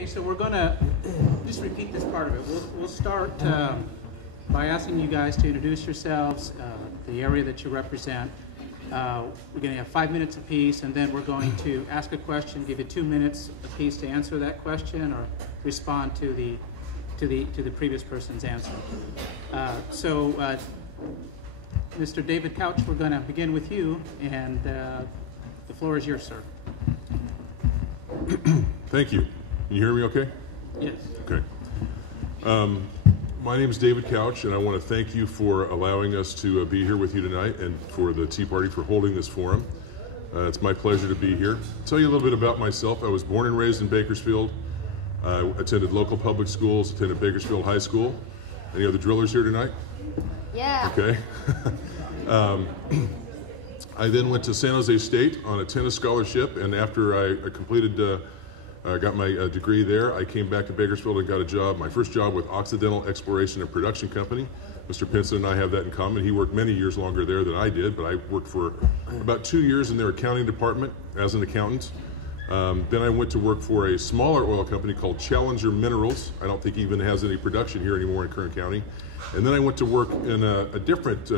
Okay, so we're going to just repeat this part of it. We'll start by asking you guys to introduce yourselves, the area that you represent. We're going to have 5 minutes apiece, and then we're going to ask a question, give you 2 minutes apiece to answer that question or respond to the previous person's answer. Mr. David Couch, we're going to begin with you, and the floor is yours, sir. Thank you. Can you hear me okay? Yes. Okay. My name is David Couch, and I want to thank you for allowing us to be here with you tonight and for the Tea Party for holding this forum. It's my pleasure to be here. I'll tell you a little bit about myself. I was born and raised in Bakersfield. I attended local public schools, attended Bakersfield High School. Any other drillers here tonight? Yeah. Okay. I then went to San Jose State on a tennis scholarship, and after I completed, got my degree there, I came back to Bakersfield and got a job, my first job with Occidental Exploration and Production Company. Mr. Pinson and I have that in common. He worked many years longer there than I did, but I worked for about 2 years in their accounting department as an accountant. Then I went to work for a smaller oil company called Challenger Minerals. I don't think he even has any production here anymore in Kern County. And then I went to work in a different,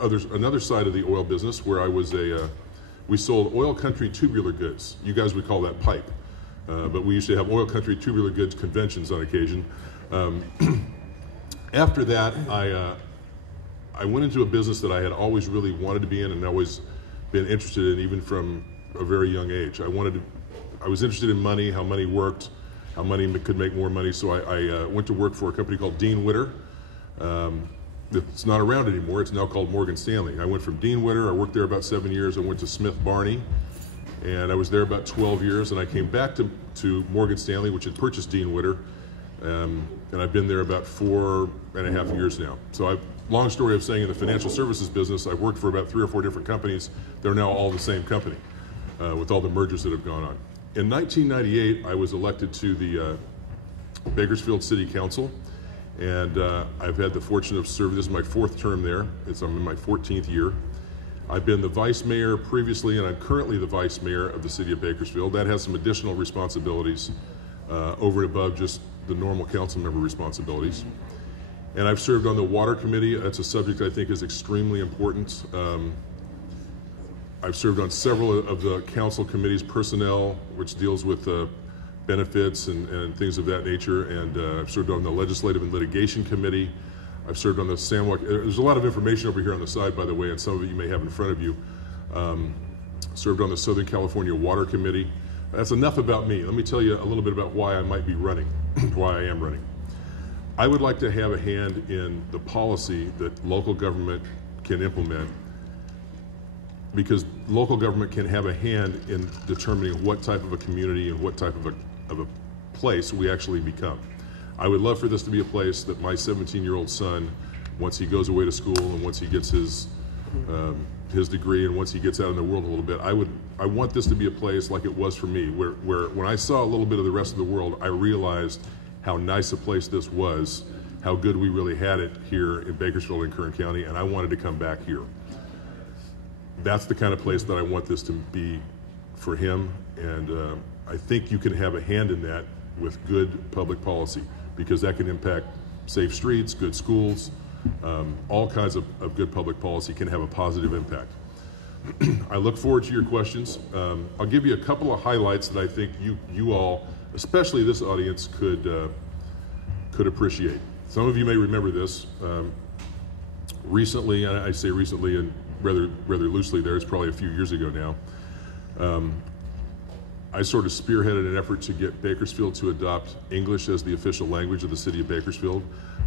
another side of the oil business where I was we sold oil country tubular goods. You guys would call that pipe. But we used to have oil country tubular goods conventions on occasion. After that, I went into a business that I had always really wanted to be in and always been interested in, even from a very young age. I was interested in money, how money worked, how money could make more money. So I went to work for a company called Dean Witter. It's not around anymore. It's now called Morgan Stanley. I went from Dean Witter. I worked there about 7 years. I went to Smith Barney, and I was there about 12 years. And I came back to Morgan Stanley, which had purchased Dean Witter, and I've been there about 4.5 years now. So long story of saying, in the financial services business, I've worked for about 3 or 4 different companies. They're now all the same company, with all the mergers that have gone on. In 1998, I was elected to the Bakersfield City Council, and I've had the fortune of serving. This is my 4th term there. I'm in my 14th year. I've been the vice mayor previously, and I'm currently the vice mayor of the city of Bakersfield. That has some additional responsibilities over and above just the normal council member responsibilities. And I've served on the water committee. That's a subject I think is extremely important. I've served on several of the council committees, personnel, which deals with benefits and things of that nature, and I've served on the legislative and litigation committee. I've served on the there's a lot of information over here on the side, by the way, and some of it you may have in front of you. Served on the Southern California Water Committee. That's enough about me. Let me tell you a little bit about why I might be running, why I am running. I would like to have a hand in the policy that local government can implement, because local government can have a hand in determining what type of a community and what type of a place we actually become. I would love for this to be a place that my 17-year-old son, once he goes away to school and once he gets his degree and once he gets out in the world a little bit, I want this to be a place like it was for me, where when I saw a little bit of the rest of the world, I realized how nice a place this was, how good we really had it here in Bakersfield and Kern County, and I wanted to come back here. That's the kind of place that I want this to be for him, and I think you can have a hand in that with good public policy, because that can impact safe streets, good schools, all kinds of good public policy can have a positive impact. I look forward to your questions. I'll give you a couple of highlights that I think you all, especially this audience, could appreciate. Some of you may remember this. Recently, and I say recently and rather loosely there, it's probably a few years ago now, I sort of spearheaded an effort to get Bakersfield to adopt English as the official language of the city of Bakersfield.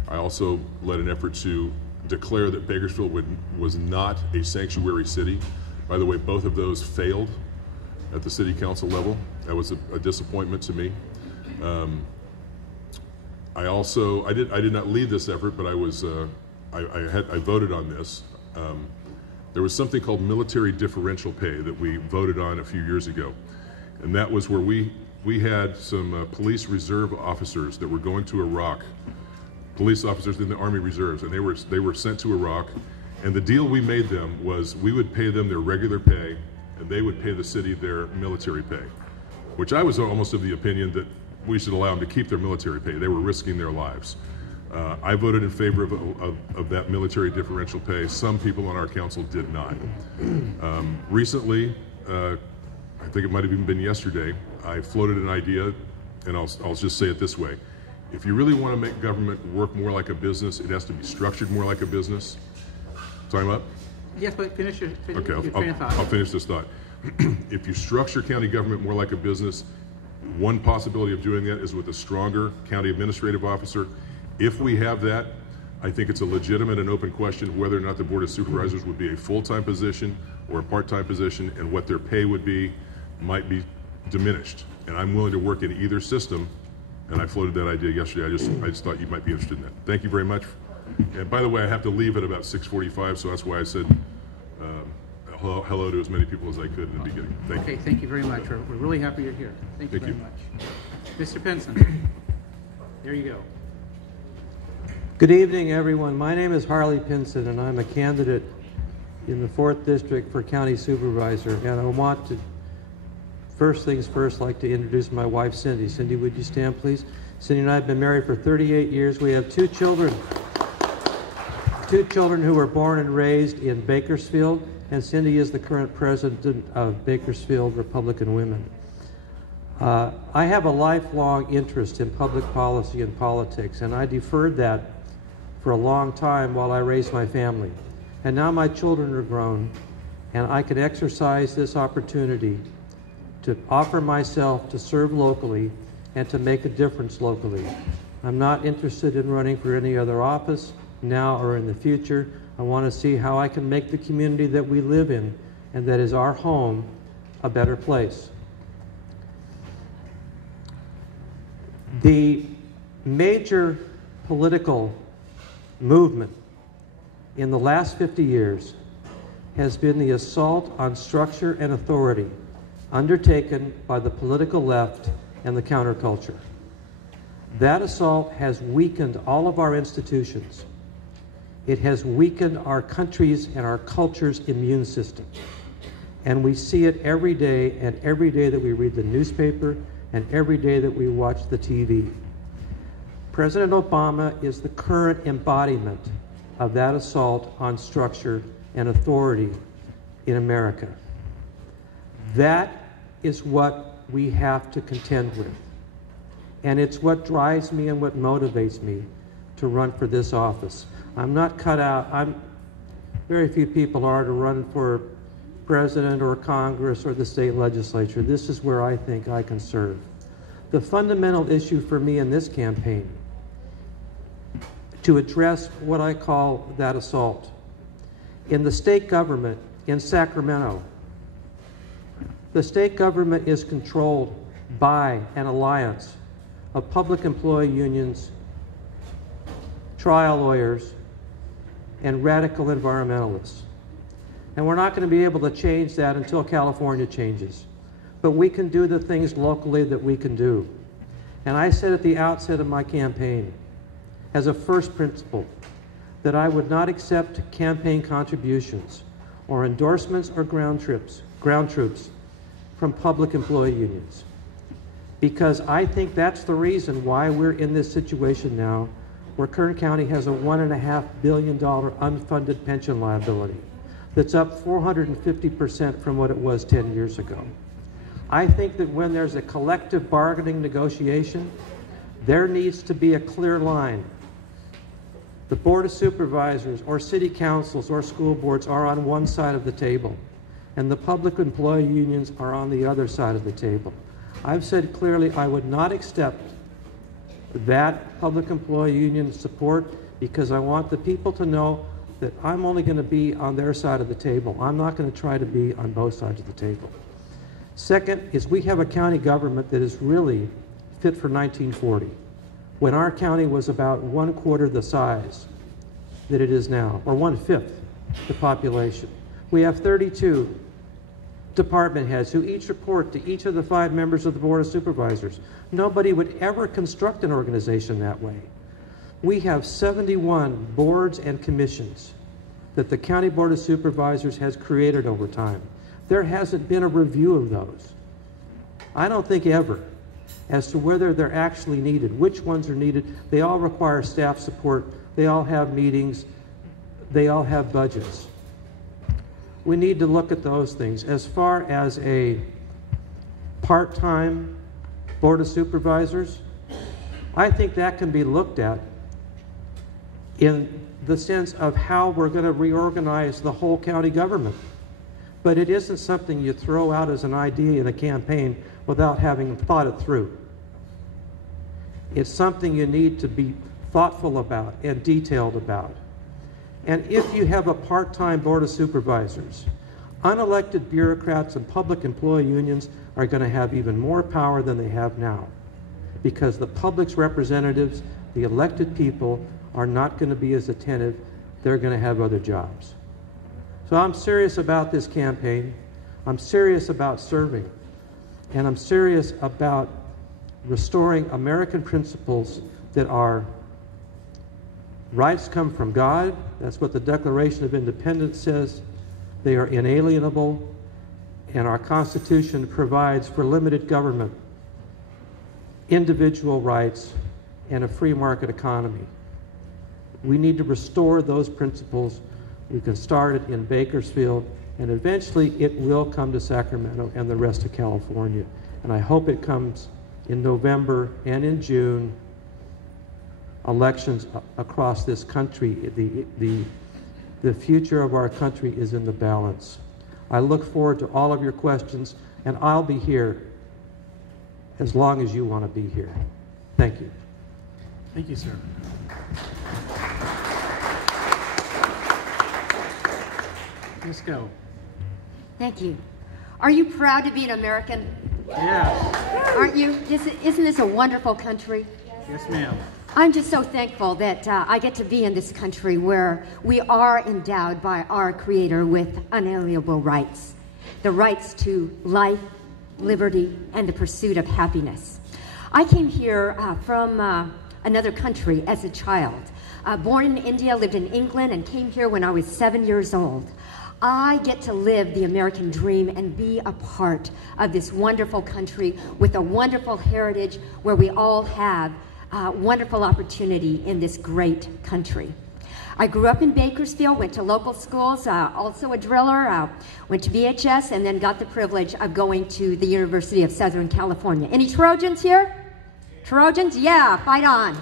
I also led an effort to declare that Bakersfield was not a sanctuary city. By the way, both of those failed at the city council level. That was a disappointment to me. I did not lead this effort, but I voted on this. There was something called military differential pay that we voted on a few years ago. And that was where we had some police reserve officers that were going to Iraq, police officers in the Army Reserves, and they were sent to Iraq. And the deal we made them was we would pay them their regular pay, and they would pay the city their military pay, which I was almost of the opinion that we should allow them to keep their military pay. They were risking their lives. I voted in favor of that military differential pay. Some people on our council did not. Recently, I think it might have even been yesterday, I floated an idea, and I'll just say it this way. If you really want to make government work more like a business, it has to be structured more like a business. Time up? Yes, but finish your train of thought. I'll finish this thought. If you structure county government more like a business, one possibility of doing that is with a stronger county administrative officer. If we have that, I think it's a legitimate and open question whether or not the Board of Supervisors would be a full-time position or a part-time position, and what their pay would be might be diminished. And I'm willing to work in either system, and I floated that idea yesterday. I just thought you might be interested in that. Thank you very much. And by the way, I have to leave at about 6:45, so that's why I said hello to as many people as I could in the beginning. Thank you. Okay, thank you very much. We're really happy you're here. Thank you very much. Mr. Pinson, there you go. Good evening, everyone. My name is Harley Pinson, and I'm a candidate in the 4th District for County Supervisor. And I want to, first things first, like to introduce my wife, Cindy. Cindy, would you stand, please? Cindy and I have been married for 38 years. We have 2 children. 2 children who were born and raised in Bakersfield, and Cindy is the current president of Bakersfield Republican Women. I have a lifelong interest in public policy and politics, and I deferred that for a long time while I raised my family. And now my children are grown, and I can exercise this opportunity to offer myself to serve locally and to make a difference locally. I'm not interested in running for any other office now or in the future. I want to see how I can make the community that we live in and that is our home a better place. The major political movement in the last 50 years has been the assault on structure and authority undertaken by the political left and the counterculture. That assault has weakened all of our institutions. It has weakened our country's and our culture's immune system. And we see it every day, and every day that we read the newspaper, and every day that we watch the TV. President Obama is the current embodiment of that assault on structure and authority in America. That is what we have to contend with. And it's what drives me and what motivates me to run for this office. I'm not cut out, very few people are to run for president or Congress or the state legislature. This is where I think I can serve. The fundamental issue for me in this campaign, to address what I call that assault. In the state government in Sacramento, the state government is controlled by an alliance of public employee unions, trial lawyers, and radical environmentalists. And we're not going to be able to change that until California changes. But we can do the things locally that we can do. And I said at the outset of my campaign, as a first principle, that I would not accept campaign contributions or endorsements or ground troops from public employee unions. Because I think that's the reason why we're in this situation now, where Kern County has a $1.5 billion unfunded pension liability that's up 450% from what it was 10 years ago. I think that when there's a collective bargaining negotiation, there needs to be a clear line. The Board of Supervisors or city councils or school boards are on one side of the table, and the public employee unions are on the other side of the table. I've said clearly I would not accept that public employee union support because I want the people to know that I'm only going to be on their side of the table. I'm not going to try to be on both sides of the table. Second is we have a county government that is really fit for 1940, when our county was about 1/4 the size that it is now, or 1/5 the population. We have 32 department heads who each report to each of the 5 members of the Board of Supervisors. Nobody would ever construct an organization that way. We have 71 boards and commissions that the County Board of Supervisors has created over time. There hasn't been a review of those. I don't think ever. as to whether they're actually needed, which ones are needed. They all require staff support. They all have meetings. They all have budgets. We need to look at those things. As far as a part-time Board of Supervisors, I think that can be looked at in the sense of how we're going to reorganize the whole county government. But it isn't something you throw out as an idea in a campaign without having thought it through. It's something you need to be thoughtful about and detailed about. And if you have a part-time Board of Supervisors, unelected bureaucrats and public employee unions are going to have even more power than they have now, because the public's representatives, the elected people, are not going to be as attentive. They're going to have other jobs. So I'm serious about this campaign. I'm serious about serving. And I'm serious about restoring American principles that are rights come from God. That's what the Declaration of Independence says. They are inalienable. And our Constitution provides for limited government, individual rights, and a free market economy. We need to restore those principles. We can start it in Bakersfield, and eventually it will come to Sacramento and the rest of California. And I hope it comes in November and in June. Elections across this country, the future of our country is in the balance. I look forward to all of your questions, and I'll be here as long as you want to be here. Thank you. Thank you, sir. Let's go. Thank you. Are you proud to be an American? Yes. Aren't you? Isn't this a wonderful country? Yes, ma'am. I'm just so thankful that I get to be in this country where we are endowed by our Creator with unalienable rights. The rights to life, liberty, and the pursuit of happiness. I came here from another country as a child. Born in India, lived in England, and came here when I was 7 years old. I get to live the American dream and be a part of this wonderful country with a wonderful heritage where we all have wonderful opportunity in this great country. I grew up in Bakersfield, went to local schools, also a driller, went to BHS, and then got the privilege of going to the University of Southern California. Any Trojans here? Trojans? Yeah, fight on.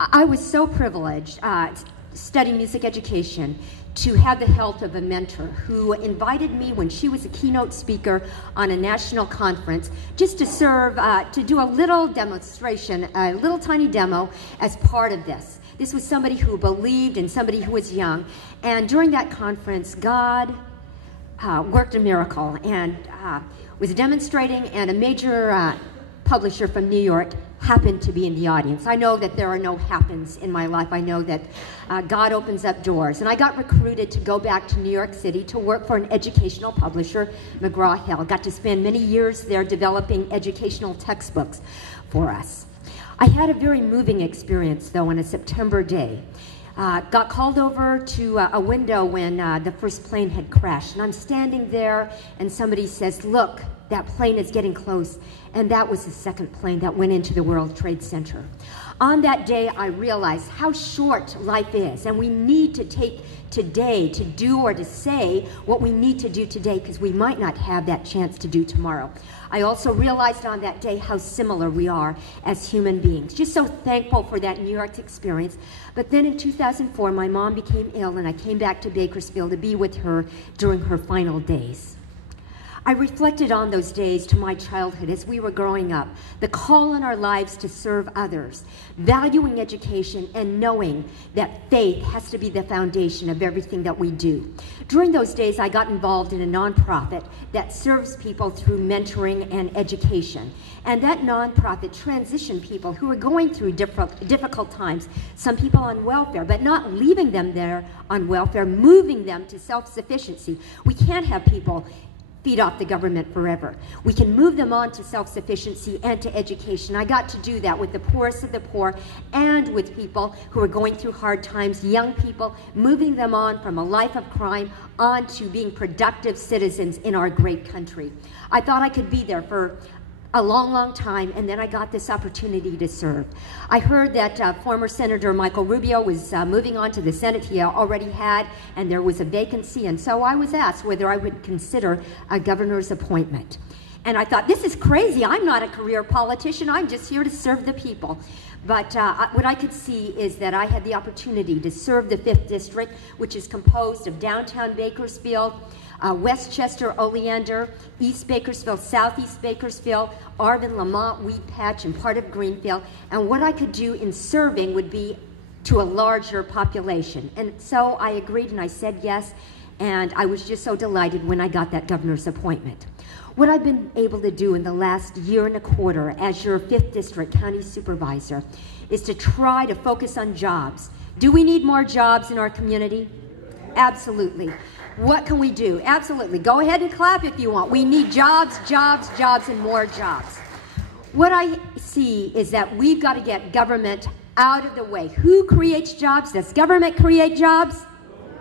I was so privileged studying music education to have the help of a mentor who invited me when she was a keynote speaker on a national conference just to serve, to do a little demonstration, a little tiny demo as part of this. This was somebody who believed and somebody who was young. And during that conference, God worked a miracle and was demonstrating, and a major publisher from New York happened to be in the audience. I know that there are no happens in my life. I know that God opens up doors. And I got recruited to go back to New York City to work for an educational publisher, McGraw-Hill. Got to spend many years there developing educational textbooks for us. I had a very moving experience, though, on a September day. Got called over to a window when the first plane had crashed. And I'm standing there, and somebody says, "Look, that plane is getting close." And that was the second plane that went into the World Trade Center. On that day, I realized how short life is, and we need to take today to do or to say what we need to do today, because we might not have that chance to do tomorrow. I also realized on that day how similar we are as human beings. Just so thankful for that New York experience. But then in 2004, my mom became ill, and I came back to Bakersfield to be with her during her final days. I reflected on those days to my childhood as we were growing up, the call in our lives to serve others, valuing education, and knowing that faith has to be the foundation of everything that we do. During those days, I got involved in a nonprofit that serves people through mentoring and education. And that nonprofit transitioned people who were going through difficult times, some people on welfare, but not leaving them there on welfare, moving them to self-sufficiency. We can't have people feed off the government forever. We can move them on to self-sufficiency and to education. I got to do that with the poorest of the poor and with people who are going through hard times, young people, moving them on from a life of crime on to being productive citizens in our great country. I thought I could be there for a long, long time, and then I got this opportunity to serve. I heard that former Senator Michael Rubio was moving on to the Senate. He already had, and there was a vacancy, and so I was asked whether I would consider a governor's appointment. And I thought, this is crazy. I'm not a career politician. I'm just here to serve the people. But what I could see is that I had the opportunity to serve the 5th District, which is composed of downtown Bakersfield, Westchester, Oleander, East Bakersfield, Southeast Bakersfield, Arvin, Lamont, Wheat Patch, and part of Greenfield. And what I could do in serving would be to a larger population. And so I agreed and I said yes, and I was just so delighted when I got that governor's appointment. What I've been able to do in the last year and a quarter as your 5th District County Supervisor is to try to focus on jobs. Do we need more jobs in our community? Absolutely. What can we do? Absolutely. Go ahead and clap if you want. We need jobs, jobs, jobs, and more jobs. What I see is that we've got to get government out of the way. Who creates jobs? Does government create jobs?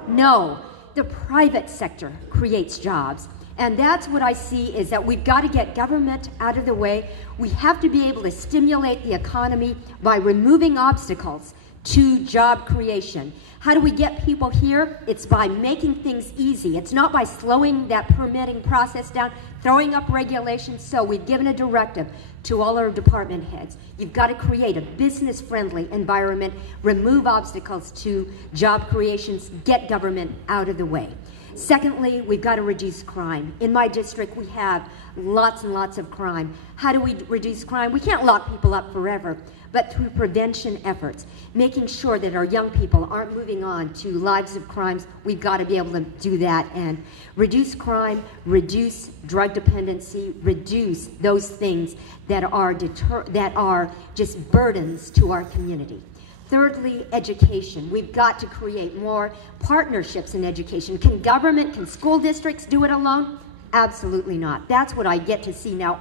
No. The private sector creates jobs. And that's what I see is that we've got to get government out of the way. We have to be able to stimulate the economy by removing obstacles to job creation. How do we get people here? It's by making things easy. It's not by slowing that permitting process down, throwing up regulations. So we've given a directive to all our department heads. You've got to create a business-friendly environment, remove obstacles to job creations, get government out of the way. Secondly, we've got to reduce crime. In my district, we have lots and lots of crime. How do we reduce crime? We can't lock people up forever, but through prevention efforts, making sure that our young people aren't moving on to lives of crimes. We've got to be able to do that and reduce crime, reduce drug dependency, reduce those things that are just burdens to our community. Thirdly, education. We've got to create more partnerships in education. Can government, can school districts do it alone? Absolutely not. That's what I get to see now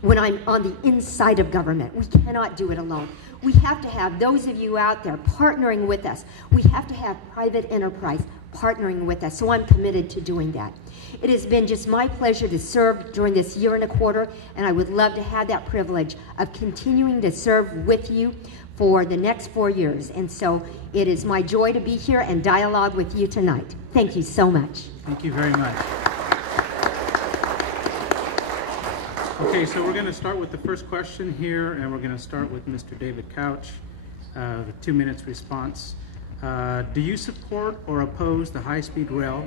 when I'm on the inside of government. We cannot do it alone. We have to have those of you out there partnering with us. We have to have private enterprise partnering with us. So I'm committed to doing that. It has been just my pleasure to serve during this year and a quarter, and I would love to have that privilege of continuing to serve with you for the next 4 years. And so it is my joy to be here and dialogue with you tonight. Thank you so much. Thank you very much. Okay, so we're going to start with the first question here, and we're going to start with Mr. David Couch, with 2 minutes response. Do you support or oppose the high-speed rail?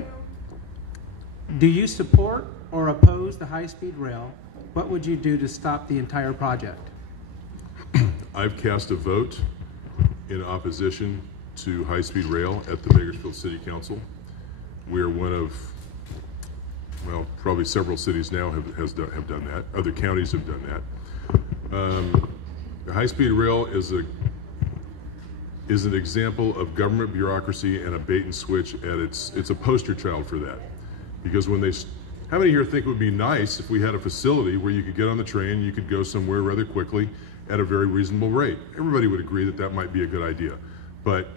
Do you support or oppose the high-speed rail? What would you do to stop the entire project? I've cast a vote in opposition to high-speed rail at the Bakersfield City Council. We are one of, well, probably several cities now have done that. Other counties have done that. The high-speed rail is an example of government bureaucracy and a bait and switch, and it's a poster child for that. Because when how many here think it would be nice if we had a facility where you could get on the train, you could go somewhere rather quickly at a very reasonable rate? Everybody would agree that that might be a good idea. But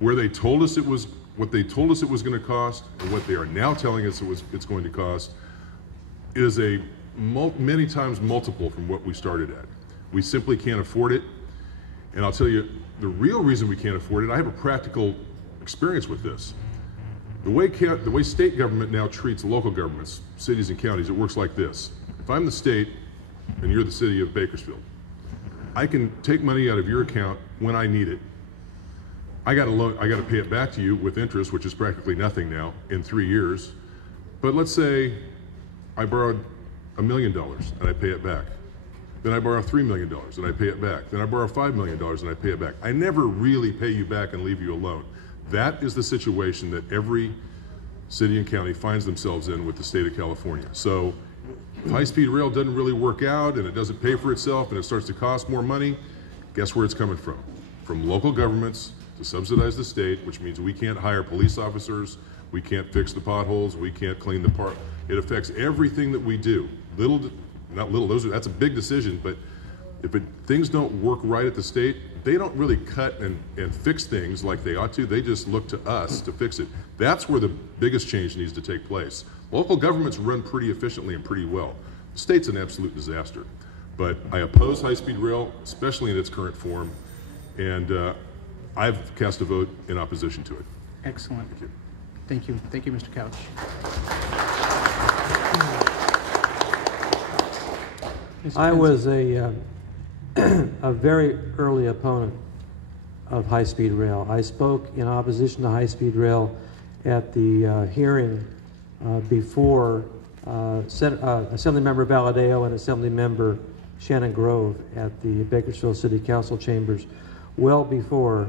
where they told us it was, what they told us it was going to cost, and what they are now telling us it's going to cost, is a many times multiple from what we started at. We simply can't afford it. And I'll tell you, the real reason we can't afford it, I have a practical experience with this. The way state government now treats local governments, cities and counties, it works like this. If I'm the state and you're the city of Bakersfield, I can take money out of your account when I need it. I got to pay it back to you with interest, which is practically nothing now, in 3 years. But let's say I borrowed $1 million and I pay it back. Then I borrow $3 million and I pay it back. Then I borrow $5 million and I pay it back. I never really pay you back and leave you alone. That is the situation that every city and county finds themselves in with the state of California. So if high-speed rail doesn't really work out and it doesn't pay for itself and it starts to cost more money, guess where it's coming from? From local governments to subsidize the state, which means we can't hire police officers, we can't fix the potholes, we can't clean the It affects everything that we do. Not little, that's a big decision, but if things don't work right at the state, they don't really cut and fix things like they ought to. They just look to us to fix it. That's where the biggest change needs to take place. Local governments run pretty efficiently and pretty well. The state's an absolute disaster. But I oppose high-speed rail, especially in its current form, and I've cast a vote in opposition to it. Excellent. Thank you. Thank you, Mr. Couch. I was a very early opponent of high-speed rail. I spoke in opposition to high-speed rail at the hearing before Assemblymember Valadeo and Assemblymember Shannon Grove at the Bakersfield City Council chambers, well before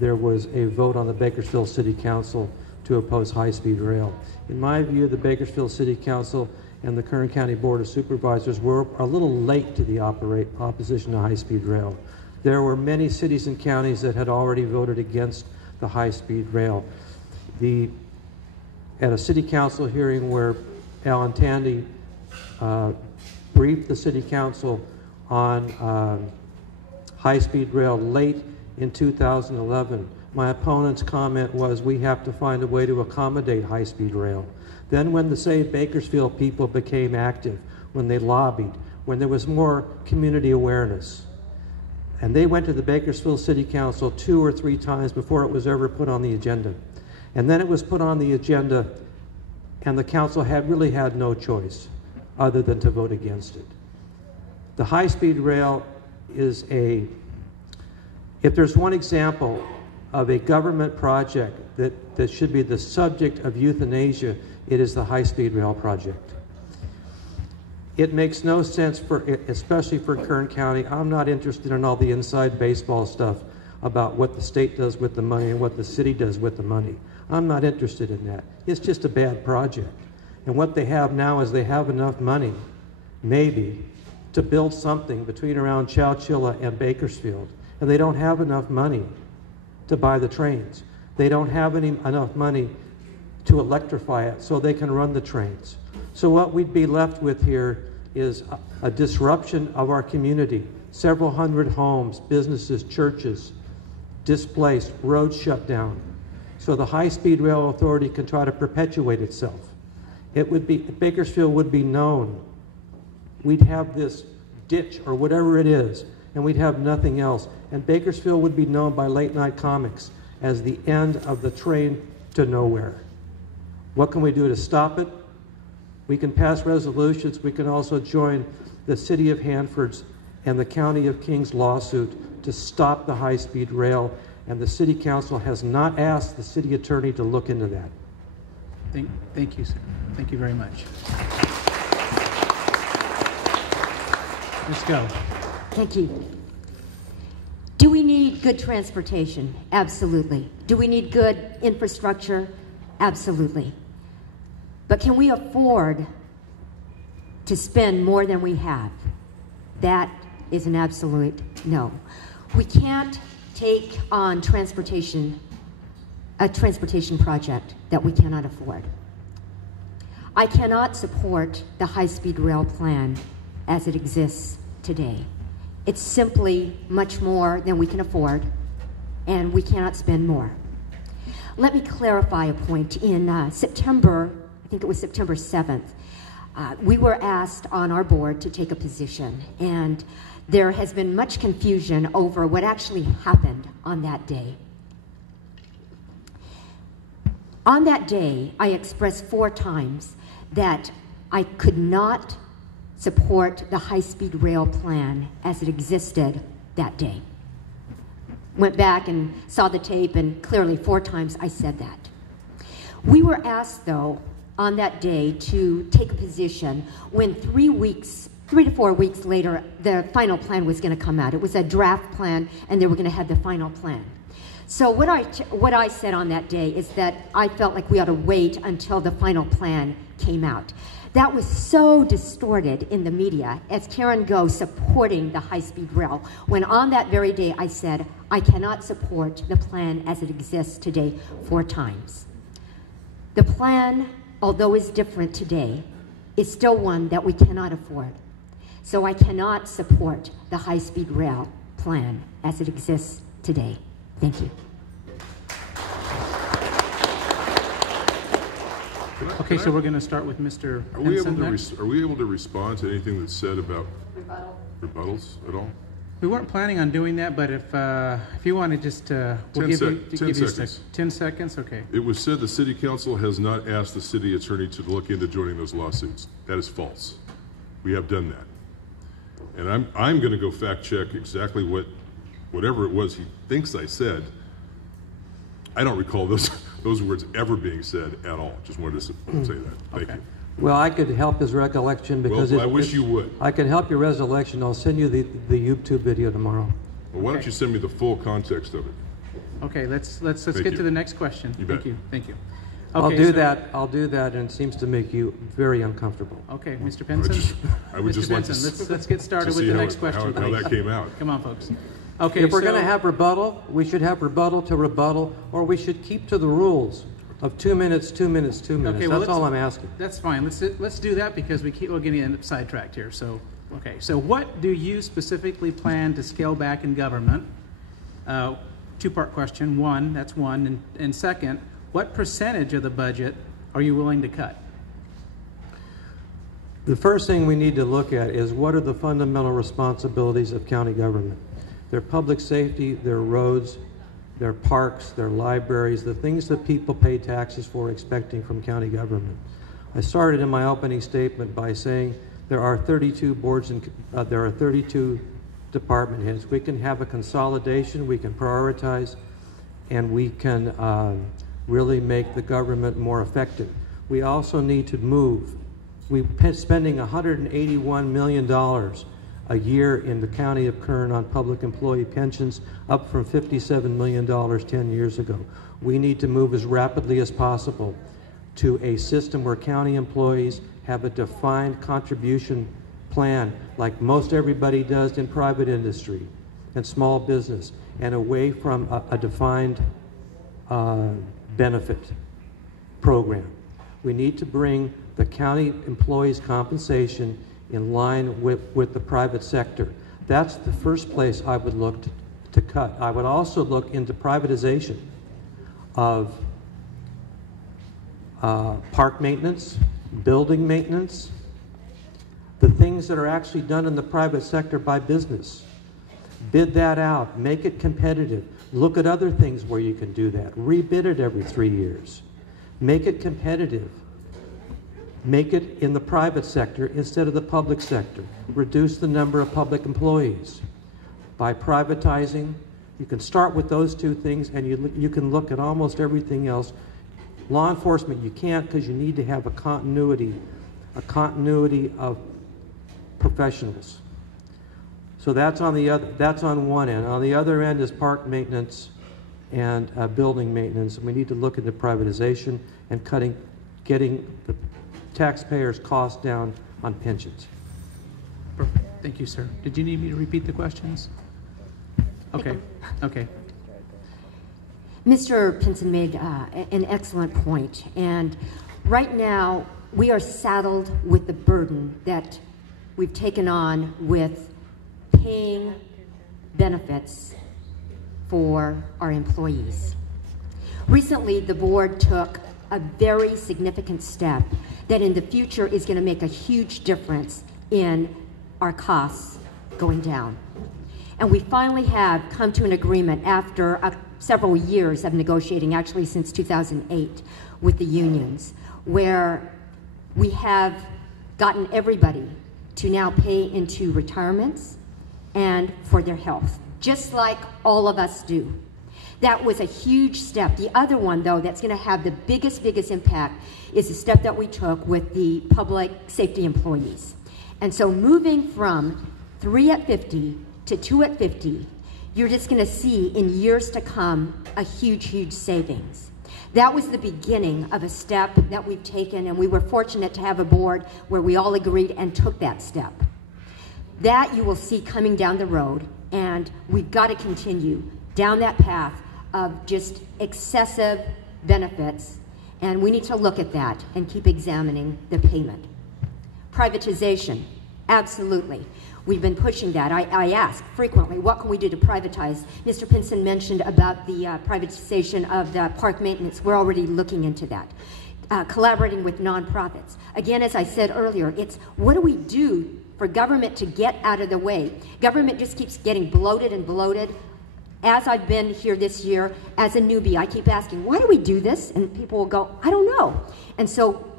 there was a vote on the Bakersfield City Council to oppose high-speed rail. In my view, the Bakersfield City Council and the Kern County Board of Supervisors were a little late to the opposition to high-speed rail. There were many cities and counties that had already voted against the high-speed rail. At a city council hearing where Alan Tandy briefed the city council on high-speed rail late in 2011, my opponent's comment was, we have to find a way to accommodate high-speed rail. Then when the Save Bakersfield people became active, when they lobbied, when there was more community awareness, and they went to the Bakersfield City Council 2 or 3 times before it was ever put on the agenda. And then it was put on the agenda, and the council really had no choice other than to vote against it. The high-speed rail is if there's one example of a government project that should be the subject of euthanasia, it is the high-speed rail project. It makes no sense, especially for Kern County. I'm not interested in all the inside baseball stuff about what the state does with the money and what the city does with the money. I'm not interested in that. It's just a bad project. And what they have now is they have enough money, maybe, to build something between around Chowchilla and Bakersfield. And they don't have enough money to buy the trains. They don't have enough money to electrify it so they can run the trains. So what we'd be left with here is a disruption of our community. Several hundred homes, businesses, churches displaced, roads shut down. So the high-speed rail authority can try to perpetuate itself. Bakersfield would be known. We'd have this ditch or whatever it is, and we'd have nothing else. And Bakersfield would be known by late-night comics as the end of the train to nowhere. What can we do to stop it? We can pass resolutions. We can also join the City of Hanford's and the County of King's lawsuit to stop the high-speed rail, and the City Council has not asked the City Attorney to look into that. Thank you, sir. Thank you very much. Let's go. Thank you. Do we need good transportation? Absolutely. Do we need good infrastructure? Absolutely. But can we afford to spend more than we have? That is an absolute no. We can't take on a transportation project that we cannot afford. I cannot support the high-speed rail plan as it exists today. It's simply much more than we can afford, and we cannot spend more. Let me clarify a point. In September, I think it was September 7th, we were asked on our board to take a position, and there has been much confusion over what actually happened on that day. On that day, I expressed 4 times that I could not support the high-speed rail plan as it existed that day. Went back and saw the tape, and clearly 4 times I said that. We were asked, though, on that day to take a position when 3 to 4 weeks later, the final plan was going to come out. It was a draft plan, and they were going to have the final plan. So what I said on that day is that I felt like we ought to wait until the final plan came out. That was so distorted in the media as Karen Go supporting the high-speed rail, when on that very day I said, I cannot support the plan as it exists today 4 times. The plan although is different today, is still one that we cannot afford. So I cannot support the high-speed rail plan as it exists today. Thank you. Okay, so we're going to start with Mr. Pinson next. Are we able to respond to anything that's said about rebuttals at all? We weren't planning on doing that, but if you want to just, we'll give you 10 seconds. 10 seconds, okay. It was said the city council has not asked the city attorney to look into joining those lawsuits. That is false. We have done that. And I'm going to go fact check exactly whatever it was he thinks I said. I don't recall those words ever being said at all. Just wanted to say that. Thank you. Well, I could help his recollection because I wish you would. I could help your recollection. I'll send you the YouTube video tomorrow. Well, why don't you send me the full context of it? Okay, let's get to the next question. You bet. Thank you. I'll do that, and it seems to make you very uncomfortable. Okay, Mr. Pinson. I would just like to let's get started with the next question. How that came out. Come on, folks. Okay. If we're going to have rebuttal, we should have rebuttal to rebuttal, or we should keep to the rules of 2 minutes, 2 minutes, 2 minutes. Okay, well, that's all I'm asking. That's fine. Let's do that because we're going to end up sidetracked here. So, okay. So, what do you specifically plan to scale back in government? Two-part question. That's one, and second, what percentage of the budget are you willing to cut? The first thing we need to look at is what are the fundamental responsibilities of county government. Their public safety, their roads, their parks, their libraries, the things that people pay taxes for expecting from county government. I started in my opening statement by saying there are 32 boards and there are 32 department heads. We can have a consolidation, we can prioritize, and we can really make the government more effective. We also need to move. We're spending $181 million a year in the county of Kern on public employee pensions, up from $57 million 10 years ago. We need to move as rapidly as possible to a system where county employees have a defined contribution plan like most everybody does in private industry and small business, and away from a defined benefit program. We need to bring the county employees' compensation in line with the private sector. That's the first place I would look to cut. I would also look into privatization of park maintenance, building maintenance, the things that are actually done in the private sector by business. Bid that out, make it competitive. Look at other things where you can do that. Rebid it every 3 years. Make it competitive. Make it in the private sector instead of the public sector. Reduce the number of public employees. By privatizing, you can start with those two things, and you can look at almost everything else. Law enforcement, you can't, because you need to have a continuity of professionals. So that's on one end. On the other end is park maintenance and building maintenance. And we need to look into privatization and getting the taxpayers' costs down on pensions. Perfect. Thank you, sir. Did you need me to repeat the questions? Okay. Okay. Mr. Pinson made an excellent point, and right now we are saddled with the burden that we've taken on with paying benefits for our employees. Recently, the board took a very significant step that in the future is going to make a huge difference in our costs going down. And we finally have come to an agreement after several years of negotiating, actually since 2008, with the unions, where we have gotten everybody to now pay into retirements and for their health, just like all of us do. That was a huge step. The other one, though, that's going to have the biggest impact is the step that we took with the public safety employees. And so moving from 3 at 50 to 2 at 50, you're just going to see in years to come a huge savings. That was the beginning of a step that we've taken, and we were fortunate to have a board where we all agreed and took that step. That you will see coming down the road, and we've got to continue down that path of just excessive benefits And we need to look at that and keep examining the payment. Privatization, absolutely. We've been pushing that. I ask frequently, what can we do to privatize? Mr. Pinson mentioned about the privatization of the park maintenance. We're already looking into that. Collaborating with nonprofits. Again, as I said earlier, it's what do we do for government to get out of the way? Government just keeps getting bloated and bloated. As I've been here this year, as a newbie, I keep asking, why do we do this? And people will go, I don't know. And so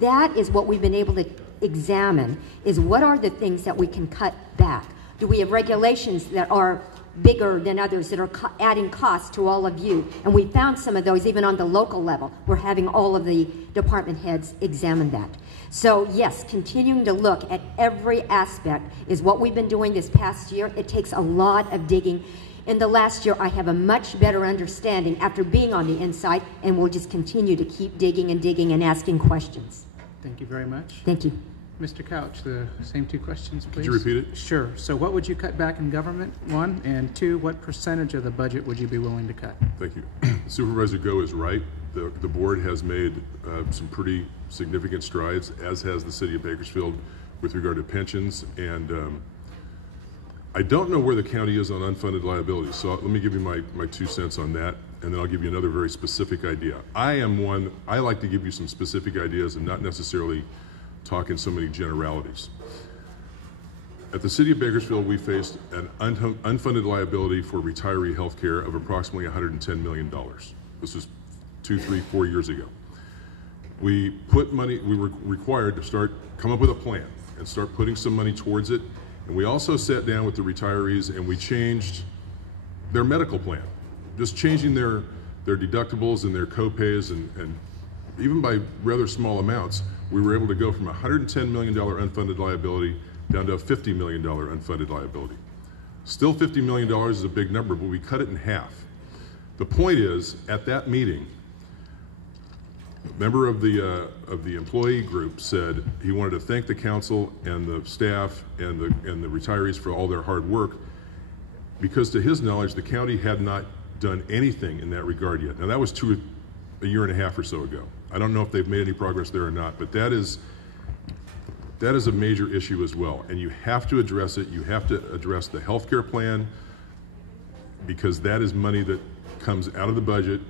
that is what we've been able to examine, is what are the things that we can cut back? Do we have regulations that are bigger than others that are adding costs to all of you? And we found some of those even on the local level. We're having all of the department heads examine that. So yes, continuing to look at every aspect is what we've been doing this past year. It takes a lot of digging. In the last year, I have a much better understanding after being on the inside, and we'll just continue to keep digging and digging and asking questions. Thank you very much. Thank you. Mr. Couch, the same two questions, please. Could you repeat it? Sure. So what would you cut back in government, one? And two, what percentage of the budget would you be willing to cut? Thank you. Supervisor Go is right. The board has made some pretty significant strides, as has the city of Bakersfield, with regard to pensions. And I don't know where the county is on unfunded liabilities, so let me give you my 2 cents on that, and then I'll give you another very specific idea. I like to give you some specific ideas and not necessarily talk in so many generalities. At the city of Bakersfield, we faced an unfunded liability for retiree health care of approximately $110 million. This was 2, 3, 4 years ago. We put money, we were required to come up with a plan and start putting some money towards it. And we also sat down with the retirees and we changed their medical plan, just changing their deductibles and their co-pays, and even by rather small amounts, we were able to go from a $110 million unfunded liability down to a $50 million unfunded liability. Still $50 million is a big number, but we cut it in half. The point is, at that meeting, a member of the employee group said he wanted to thank the council and the staff and the retirees for all their hard work, because to his knowledge, the county had not done anything in that regard yet. Now that was a year and a half or so ago. I don't know if they've made any progress there or not, but that is a major issue as well. And you have to address it. You have to address the healthcare plan, because that is money that comes out of the budget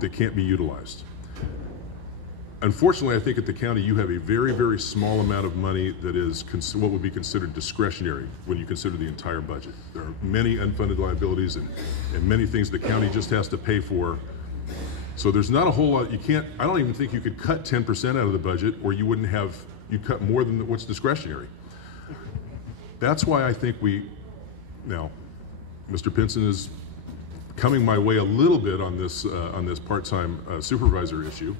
that can't be utilized. Unfortunately, I think at the county you have a very, very small amount of money that is what would be considered discretionary when you consider the entire budget. There are many unfunded liabilities and many things the county just has to pay for. So there's not a whole lot. I don't even think you could cut 10% out of the budget, or you'd cut more than what's discretionary. That's why I think now, Mr. Pinson is coming my way a little bit on this part-time supervisor issue.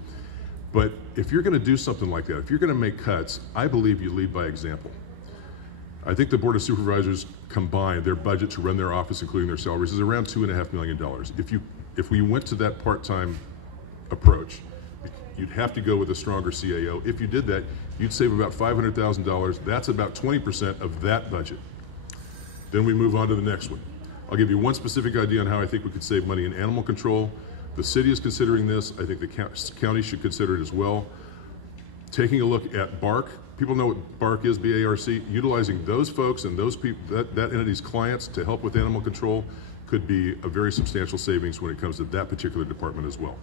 But if you're going to do something like that, if you're going to make cuts, I believe you lead by example. I think the Board of Supervisors combined their budget to run their office, including their salaries, is around $2.5 million. If we went to that part-time approach, you'd have to go with a stronger CAO. If you did that, you'd save about $500,000. That's about 20% of that budget. Then we move on to the next one. I'll give you one specific idea on how I think we could save money in animal control. The city is considering this. I think the county should consider it as well. Taking a look at BARC. People know what BARC is, B-A-R-C. Utilizing those folks and those people, that entity's clients to help with animal control could be a very substantial savings when it comes to that particular department as well.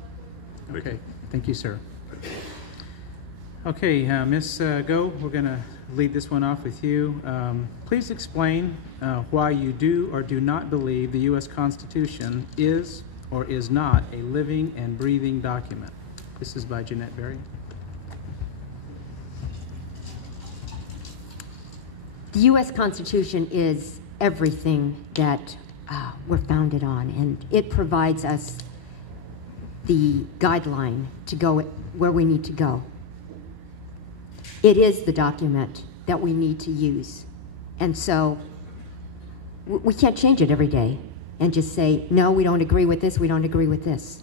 Okay, thank you, sir. Okay, Ms. Go, we're going to lead this one off with you. Please explain why you do or do not believe the U.S. Constitution is or is not a living and breathing document. This is by Jeanette Berry. The U.S. Constitution is everything that we're founded on, and it provides us the guideline to go where we need to go. It is the document that we need to use. And so we can't change it every day and just say, no, we don't agree with this, we don't agree with this.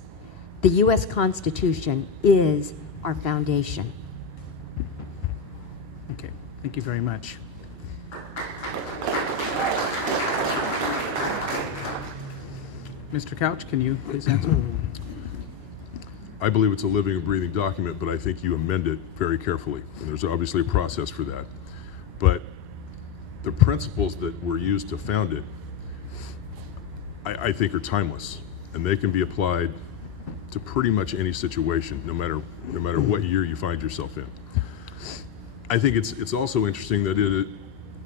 The U.S. Constitution is our foundation. Okay, thank you very much. Mr. Couch, can you please answer? I believe it's a living and breathing document, but I think you amend it very carefully. And there's obviously a process for that. But the principles that were used to found it, I think are timeless, and they can be applied to pretty much any situation, no matter what year you find yourself in. I think it's also interesting that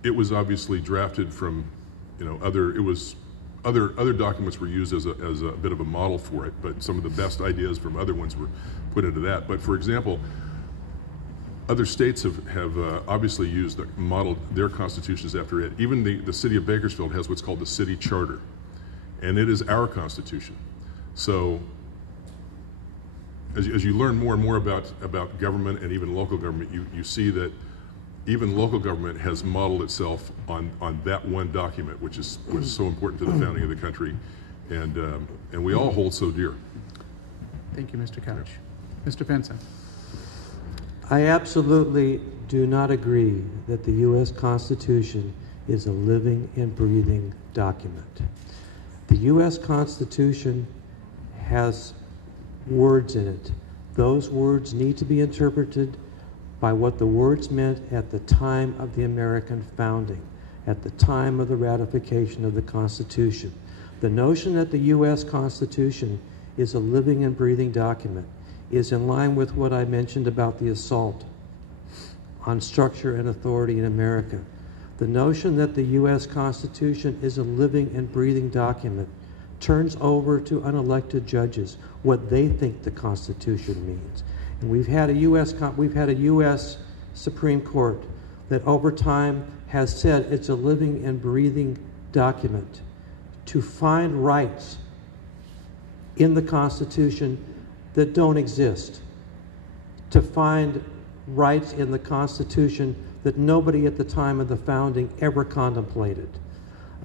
it was obviously drafted from, other documents were used as a bit of a model for it, but some of the best ideas from other ones were put into that. But for example, other states have obviously modeled their constitutions after it. Even the city of Bakersfield has what's called the city charter, and it is our constitution. So as you learn more and more about government and even local government, you see that even local government has modeled itself on that one document, which was so important to the founding of the country, and we all hold so dear. Thank you, Mr. Couch. Mr. Pinson. I absolutely do not agree that the U.S. Constitution is a living and breathing document. The U.S. Constitution has words in it. Those words need to be interpreted by what the words meant at the time of the American founding, at the time of the ratification of the Constitution. The notion that the U.S. Constitution is a living and breathing document is in line with what I mentioned about the assault on structure and authority in America. The notion that the U.S. Constitution is a living and breathing document turns over to unelected judges what they think the Constitution means. And we've had a U.S. Supreme Court that over time has said it's a living and breathing document to find rights in the Constitution that don't exist, to find rights in the Constitution that nobody at the time of the founding ever contemplated.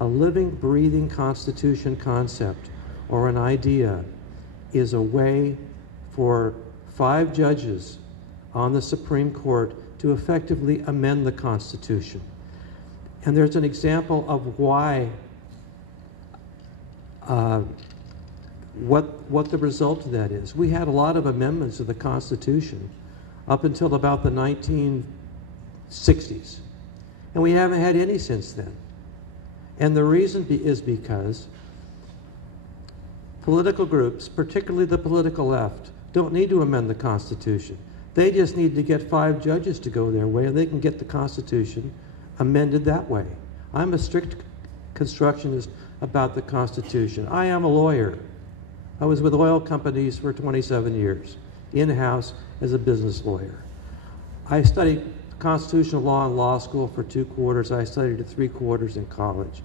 A living, breathing Constitution concept or an idea is a way for 5 judges on the Supreme Court to effectively amend the Constitution. And there's an example of why, what the result of that is. We had a lot of amendments to the Constitution up until about the 1960s, and we haven't had any since then. And the reason is because political groups, particularly the political left, don't need to amend the Constitution. They just need to get 5 judges to go their way, and they can get the Constitution amended that way. I'm a strict constructionist about the Constitution. I am a lawyer. I was with oil companies for 27 years, in-house as a business lawyer. I studied constitutional law in law school for 2 quarters. I studied it 3 quarters in college.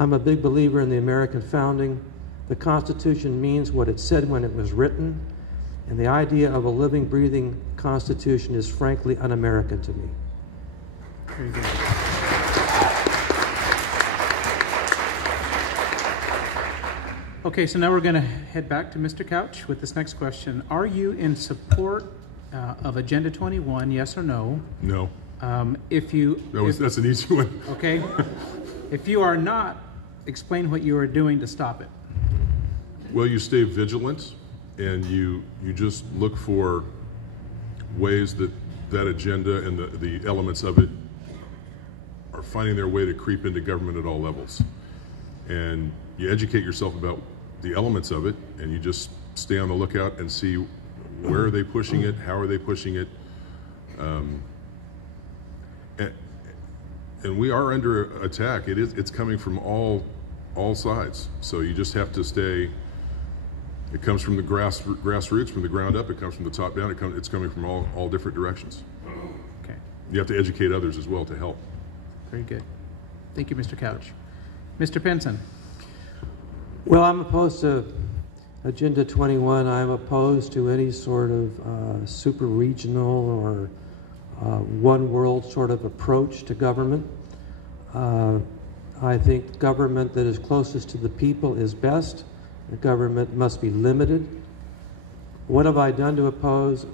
I'm a big believer in the American founding. The Constitution means what it said when it was written, and the idea of a living, breathing Constitution is frankly un-American to me. Very good. Okay, so now we're going to head back to Mr. Couch with this next question. Are you in support of Agenda 21, yes or no? No. That's an easy one. Okay. If you are not, explain what you are doing to stop it. Well, you stay vigilant, and you just look for ways that agenda and the elements of it are finding their way to creep into government at all levels. And you educate yourself about the elements of it, and you just stay on the lookout and see where are they pushing it, how are they pushing it. And we are under attack. It's coming from all sides. So you just have to stay. It comes from the grassroots, from the ground up. It comes from the top down. It's coming from all different directions. Okay. You have to educate others as well to help. Very good. Thank you, Mr. Couch. Mr. Pinson. Well, I'm opposed to Agenda 21. I'm opposed to any sort of super regional or one world sort of approach to government. I think government that is closest to the people is best. The government must be limited. What have I done to oppose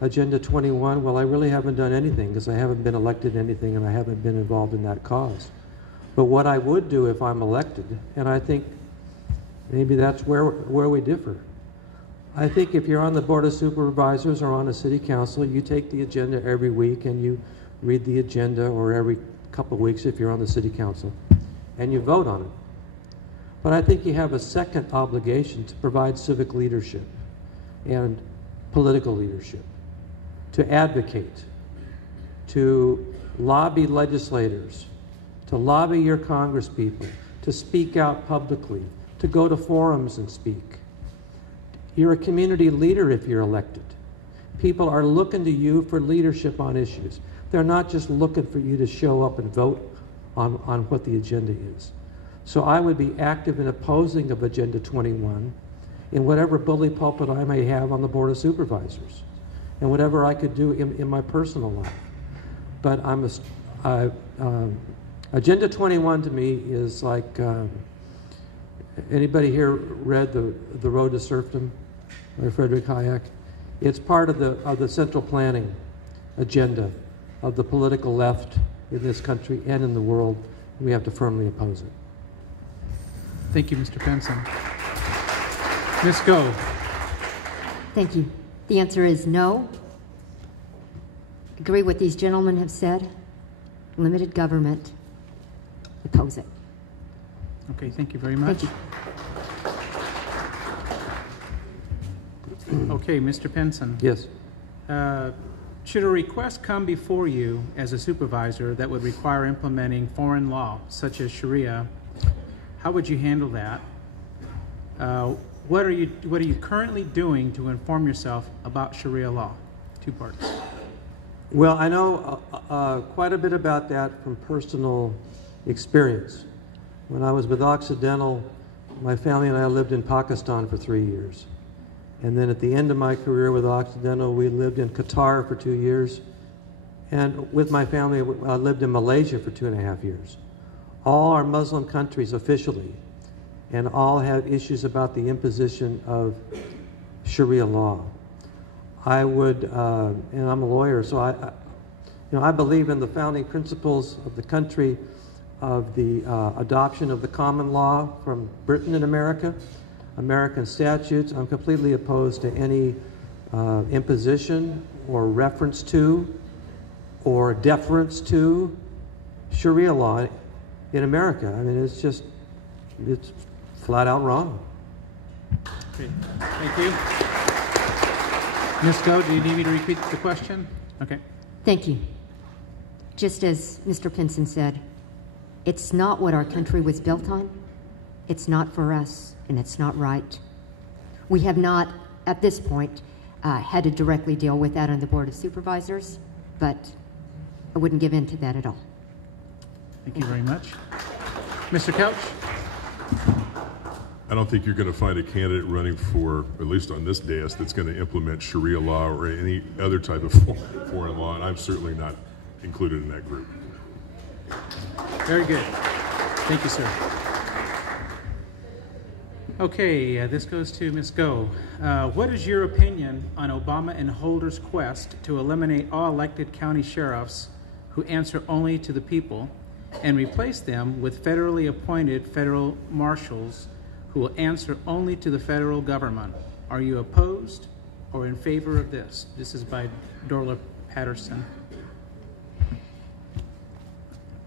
Agenda 21? Well, I really haven't done anything because I haven't been elected to anything and I haven't been involved in that cause. But what I would do if I'm elected, and I think maybe that's where we differ, I think if you're on the Board of Supervisors or on a city council, you take the agenda every week and you read the agenda, or every couple of weeks if you're on the city council, and you vote on it. But I think you have a second obligation to provide civic leadership and political leadership, to advocate, to lobby legislators, to lobby your congresspeople, to speak out publicly, to go to forums and speak. You're a community leader if you're elected. People are looking to you for leadership on issues. They're not just looking for you to show up and vote on what the agenda is. So I would be active in opposing of Agenda 21 in whatever bully pulpit I may have on the Board of Supervisors and whatever I could do in my personal life. But Agenda 21 to me is like, anybody here read The Road to Serfdom by Frederick Hayek? It's part of the central planning agenda of the political left in this country and in the world. We have to firmly oppose it. Thank you, Mr. Pinson. Ms. Go. Thank you. The answer is no. Agree what these gentlemen have said. Limited government. Oppose it. Okay, thank you very much. Thank you. Okay, Mr. Pinson. Yes. Should a request come before you as a supervisor that would require implementing foreign law, such as Sharia, how would you handle that? What are you currently doing to inform yourself about Sharia law? 2 parts. Well, I know quite a bit about that from personal experience. When I was with Occidental, my family and I lived in Pakistan for 3 years. And then at the end of my career with Occidental, we lived in Qatar for 2 years. And with my family, I lived in Malaysia for 2.5 years. All are Muslim countries officially, and all have issues about the imposition of Sharia law. I would, and I'm a lawyer, so I believe in the founding principles of the country, of the adoption of the common law from Britain and America, American statutes. I'm completely opposed to any imposition or reference to or deference to Sharia law in America. I mean, it's flat out wrong. Okay, thank you. Ms. Go, do you need me to repeat the question? Okay. Thank you. Just as Mr. Pinson said, it's not what our country was built on. It's not for us, and it's not right. We have not, at this point, had to directly deal with that on the Board of Supervisors, but I wouldn't give in to that at all. Thank you very much. Mr. Couch? I don't think you're going to find a candidate running for, at least on this dais, that's going to implement Sharia law or any other type of foreign law, and I'm certainly not included in that group. Very good. Thank you, sir. Okay, this goes to Ms. Go. What is your opinion on Obama and Holder's quest to eliminate all elected county sheriffs who answer only to the people and replace them with federally appointed federal marshals who will answer only to the federal government? Are you opposed or in favor of this? This is by Dorla Patterson.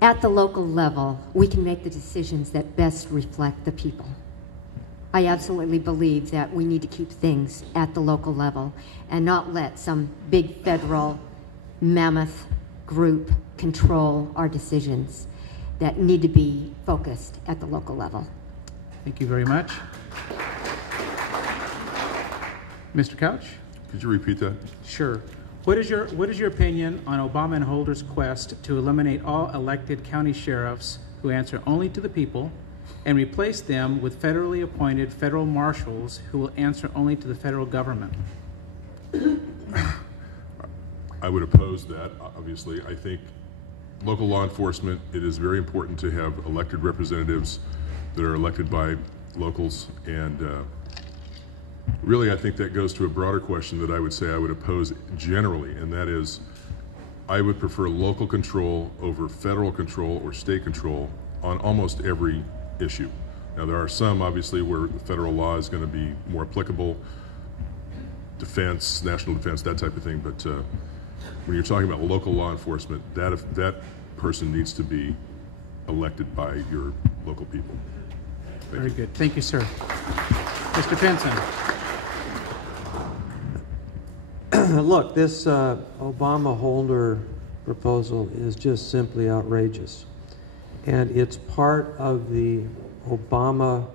At the local level, we can make the decisions that best reflect the people. I absolutely believe that we need to keep things at the local level and not let some big federal mammoth group control our decisions that need to be focused at the local level. Thank you very much. Mr. Couch? Could you repeat that? Sure. What is your opinion on Obama and Holder's quest to eliminate all elected county sheriffs who answer only to the people and replace them with federally appointed federal marshals who will answer only to the federal government? I would oppose that, obviously. I think local law enforcement, it is very important to have elected representatives that are elected by locals, and really I think that goes to a broader question that I would say I would oppose generally, and that is I would prefer local control over federal control or state control on almost every issue. Now there are some obviously where the federal law is going to be more applicable. defense, national defense, that type of thing. But when you're talking about local law enforcement, that person needs to be elected by your local people. Very good. Thank you, sir. Mr. Pinson. Look, this Obama holder proposal is just simply outrageous. And it's part of the Obama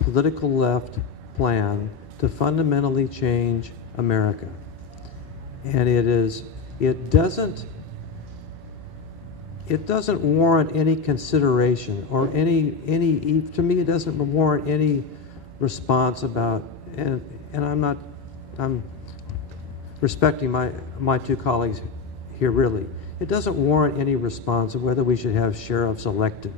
political left plan to fundamentally change America. And it doesn't warrant any consideration or any to me it doesn't warrant any response about, and I'm respecting my two colleagues here really. It doesn't warrant any response of whether we should have sheriffs elected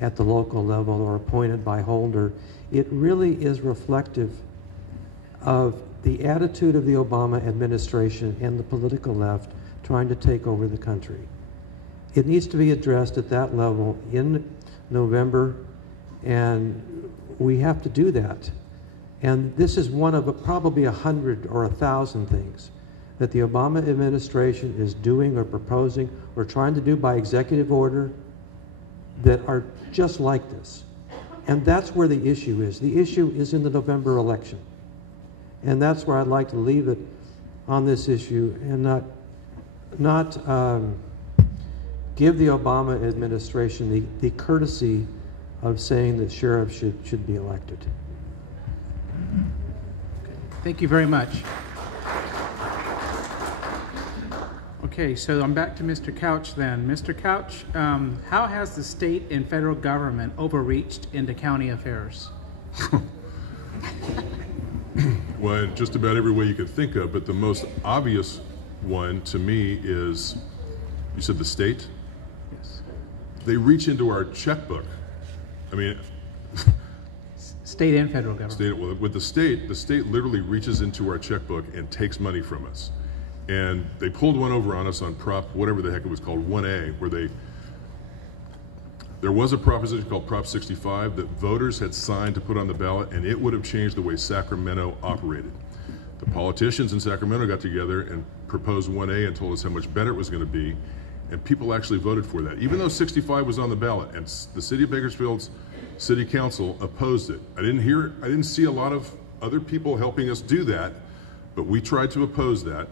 at the local level or appointed by holder. It really is reflective of the attitude of the Obama administration and the political left trying to take over the country. It needs to be addressed at that level in November, and we have to do that. And this is one of probably 100 or 1,000 things that the Obama administration is doing or proposing or trying to do by executive order that are just like this. And that's where the issue is. The issue is in the November election. And that's where I'd like to leave it on this issue and not give the Obama administration the courtesy of saying that sheriffs should be elected. Thank you very much. Okay, so I'm back to Mr. Couch then. Mr. Couch, how has the state and federal government overreached into county affairs? Well, in just about every way you could think of, but the most obvious one to me is, you said the state? Yes. They reach into our checkbook. I mean, State and federal government. Well, with the state literally reaches into our checkbook and takes money from us. And they pulled one over on us on Prop, whatever the heck it was called, 1A, where there was a proposition called Prop 65 that voters had signed to put on the ballot, and it would have changed the way Sacramento operated. The politicians in Sacramento got together and proposed 1A and told us how much better it was going to be, and people actually voted for that, even though 65 was on the ballot, and the city of Bakersfield's city council opposed it. I didn't see a lot of other people helping us do that, but we tried to oppose that.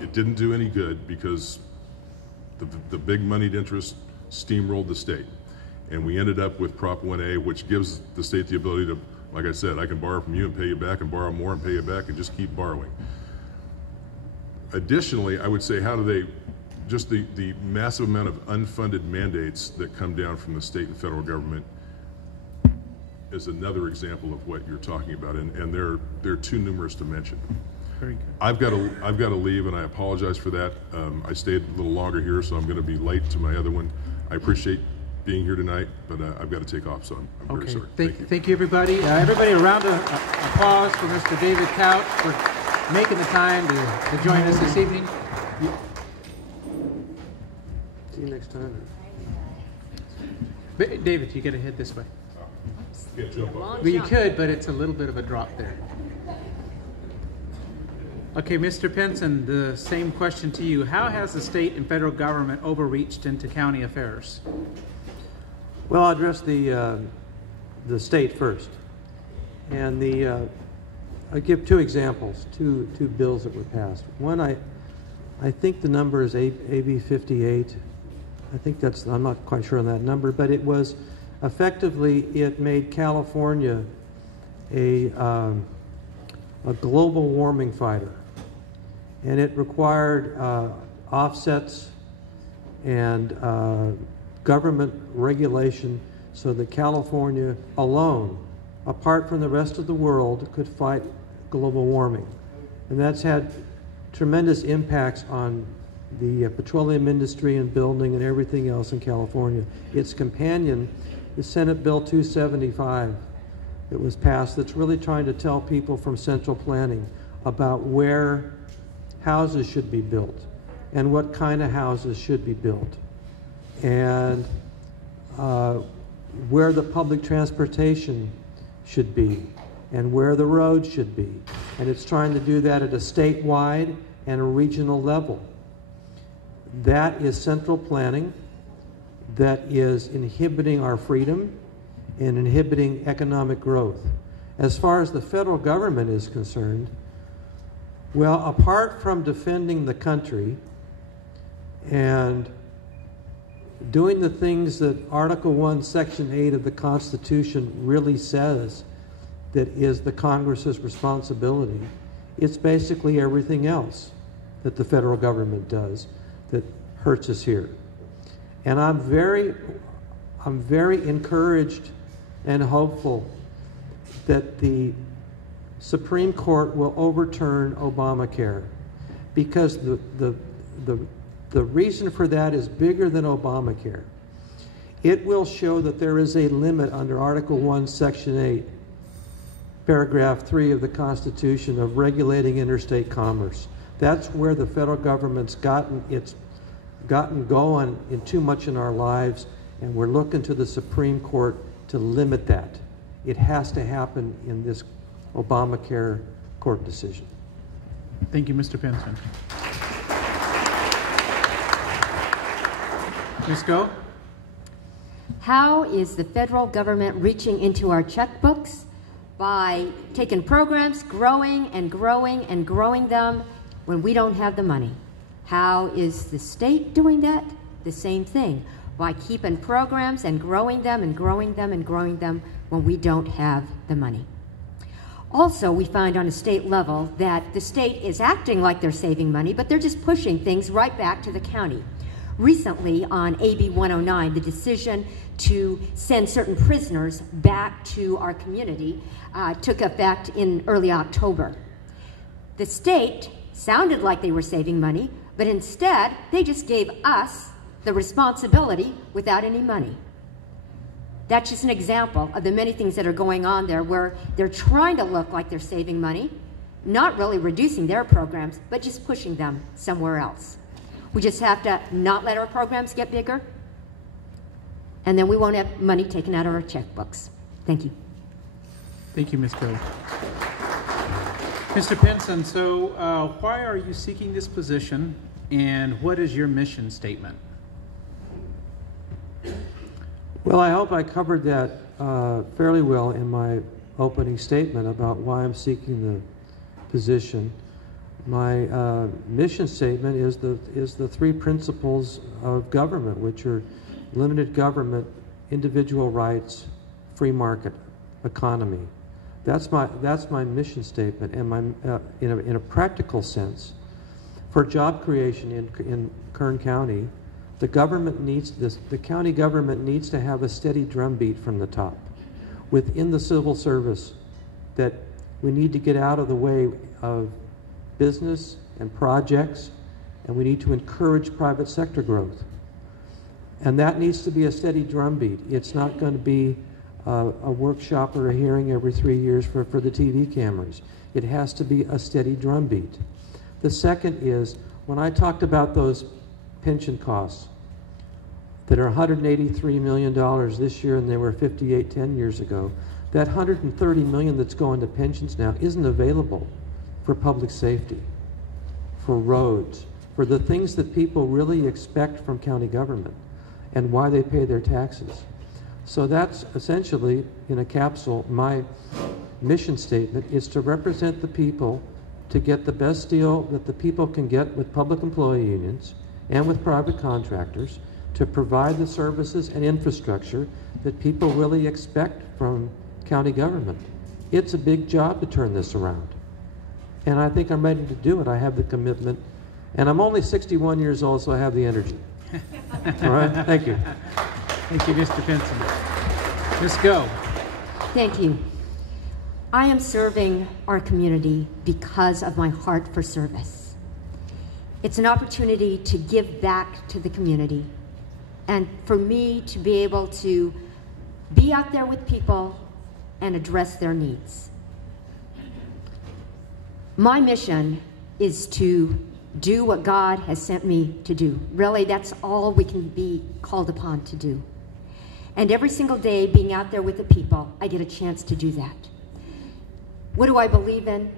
It didn't do any good because the big moneyed interest steamrolled the state. And we ended up with Prop 1A, which gives the state the ability to, like I said, I can borrow from you and pay you back and borrow more and pay you back and just keep borrowing. Additionally, I would say just the massive amount of unfunded mandates that come down from the state and federal government is another example of what you're talking about, and they're too numerous to mention. Very good. I've got to leave, and I apologize for that. I stayed a little longer here, so I'm going to be late to my other one. I appreciate being here tonight, but I've got to take off, so I'm very sorry. Thank you, everybody. Everybody, a round of applause for Mr. David Couch for making the time to join us this evening. See you next time. David, you got to head this way. Can't jump up. Well, you could, but it's a little bit of a drop there. Okay, Mr. Pinson, the same question to you. How has the state and federal government overreached into county affairs? Well, I'll address the state first. And I'll give two examples, two bills that were passed. One, I think the number is AB 58. I think I'm not quite sure on that number, but it was effectively, it made California a global warming fighter. And it required offsets and government regulation so that California alone, apart from the rest of the world, could fight global warming. And that's had tremendous impacts on the petroleum industry and building and everything else in California. Its companion is Senate Bill 275 that was passed that's really trying to tell people from central planning about where houses should be built and what kind of houses should be built and where the public transportation should be and where the roads should be and it's trying to do that at a statewide and a regional level. That is central planning that is inhibiting our freedom and inhibiting economic growth. As far as the federal government is concerned, well, apart from defending the country and doing the things that Article 1, Section 8 of the Constitution really says that is the Congress's responsibility, it's basically everything else that the federal government does that hurts us here. And I'm very encouraged and hopeful that the Supreme Court will overturn Obamacare, because the reason for that is bigger than Obamacare. It will show that there is a limit under Article 1, Section 8, Paragraph 3 of the Constitution of regulating interstate commerce. That's where the federal government's gotten going in too much in our lives, and we're looking to the Supreme Court to limit that. It has to happen in this Obamacare court decision. Thank you, Mr. Pinson. Ms. Go? How is the federal government reaching into our checkbooks? By taking programs, growing and growing and growing them when we don't have the money. How is the state doing that? The same thing, by keeping programs and growing them and growing them and growing them when we don't have the money. Also, we find on a state level that the state is acting like they're saving money, but they're just pushing things right back to the county. Recently, on AB 109, the decision to send certain prisoners back to our community took effect in early October. The state sounded like they were saving money, but instead, they just gave us the responsibility without any money. That's just an example of the many things that are going on there, where they're trying to look like they're saving money, not really reducing their programs, but just pushing them somewhere else. We just have to not let our programs get bigger, and then we won't have money taken out of our checkbooks. Thank you. Thank you, Ms. Go. Mr. Pinson, so why are you seeking this position, and what is your mission statement? Well, I hope I covered that fairly well in my opening statement about why I'm seeking the position. My mission statement is the three principles of government, which are limited government, individual rights, free market economy. That's my mission statement, and my in a practical sense, for job creation in Kern County, the government needs the county government needs to have a steady drumbeat from the top, within the civil service, that we need to get out of the way of business and projects, and we need to encourage private sector growth. And that needs to be a steady drumbeat. It's not going to be a workshop or a hearing every 3 years for the TV cameras. It has to be a steady drumbeat. The second is, when I talked about those pension costs that are $183 million this year, and they were 58 10 years ago, that $130 million that's going to pensions now isn't available for public safety, for roads, for the things that people really expect from county government and why they pay their taxes. So that's essentially, in a capsule, my mission statement is to represent the people, to get the best deal that the people can get with public employee unions and with private contractors, to provide the services and infrastructure that people really expect from county government. It's a big job to turn this around. And I think I'm ready to do it. I have the commitment. And I'm only 61 years old, so I have the energy. All right? Thank you. Thank you, Mr. Pinson. Ms. Go. Thank you. I am serving our community because of my heart for service. It's an opportunity to give back to the community, and for me to be able to be out there with people and address their needs. My mission is to do what God has sent me to do. Really, that's all we can be called upon to do. And every single day, being out there with the people, I get a chance to do that. What do I believe in?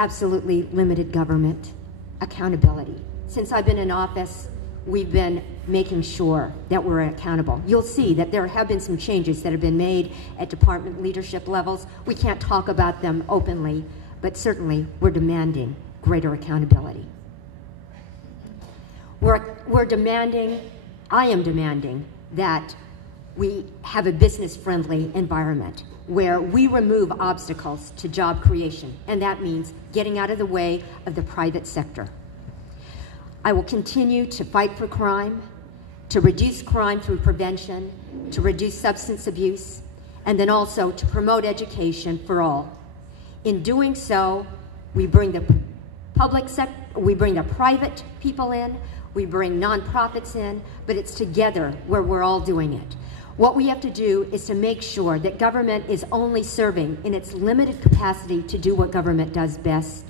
absolutely limited government accountability. Since I've been in office, we've been making sure that we're accountable. You'll see that there have been some changes that have been made at department leadership levels. We can't talk about them openly, but certainly we're demanding greater accountability. We're demanding, I am demanding, that we have a business-friendly environment where we remove obstacles to job creation, and that means getting out of the way of the private sector. I will continue to fight for crime, to reduce crime through prevention, to reduce substance abuse, and then also to promote education for all. In doing so, we bring the public sector, we bring the private people in, we bring nonprofits in, but it's together where we're all doing it. What we have to do is to make sure that government is only serving in its limited capacity to do what government does best,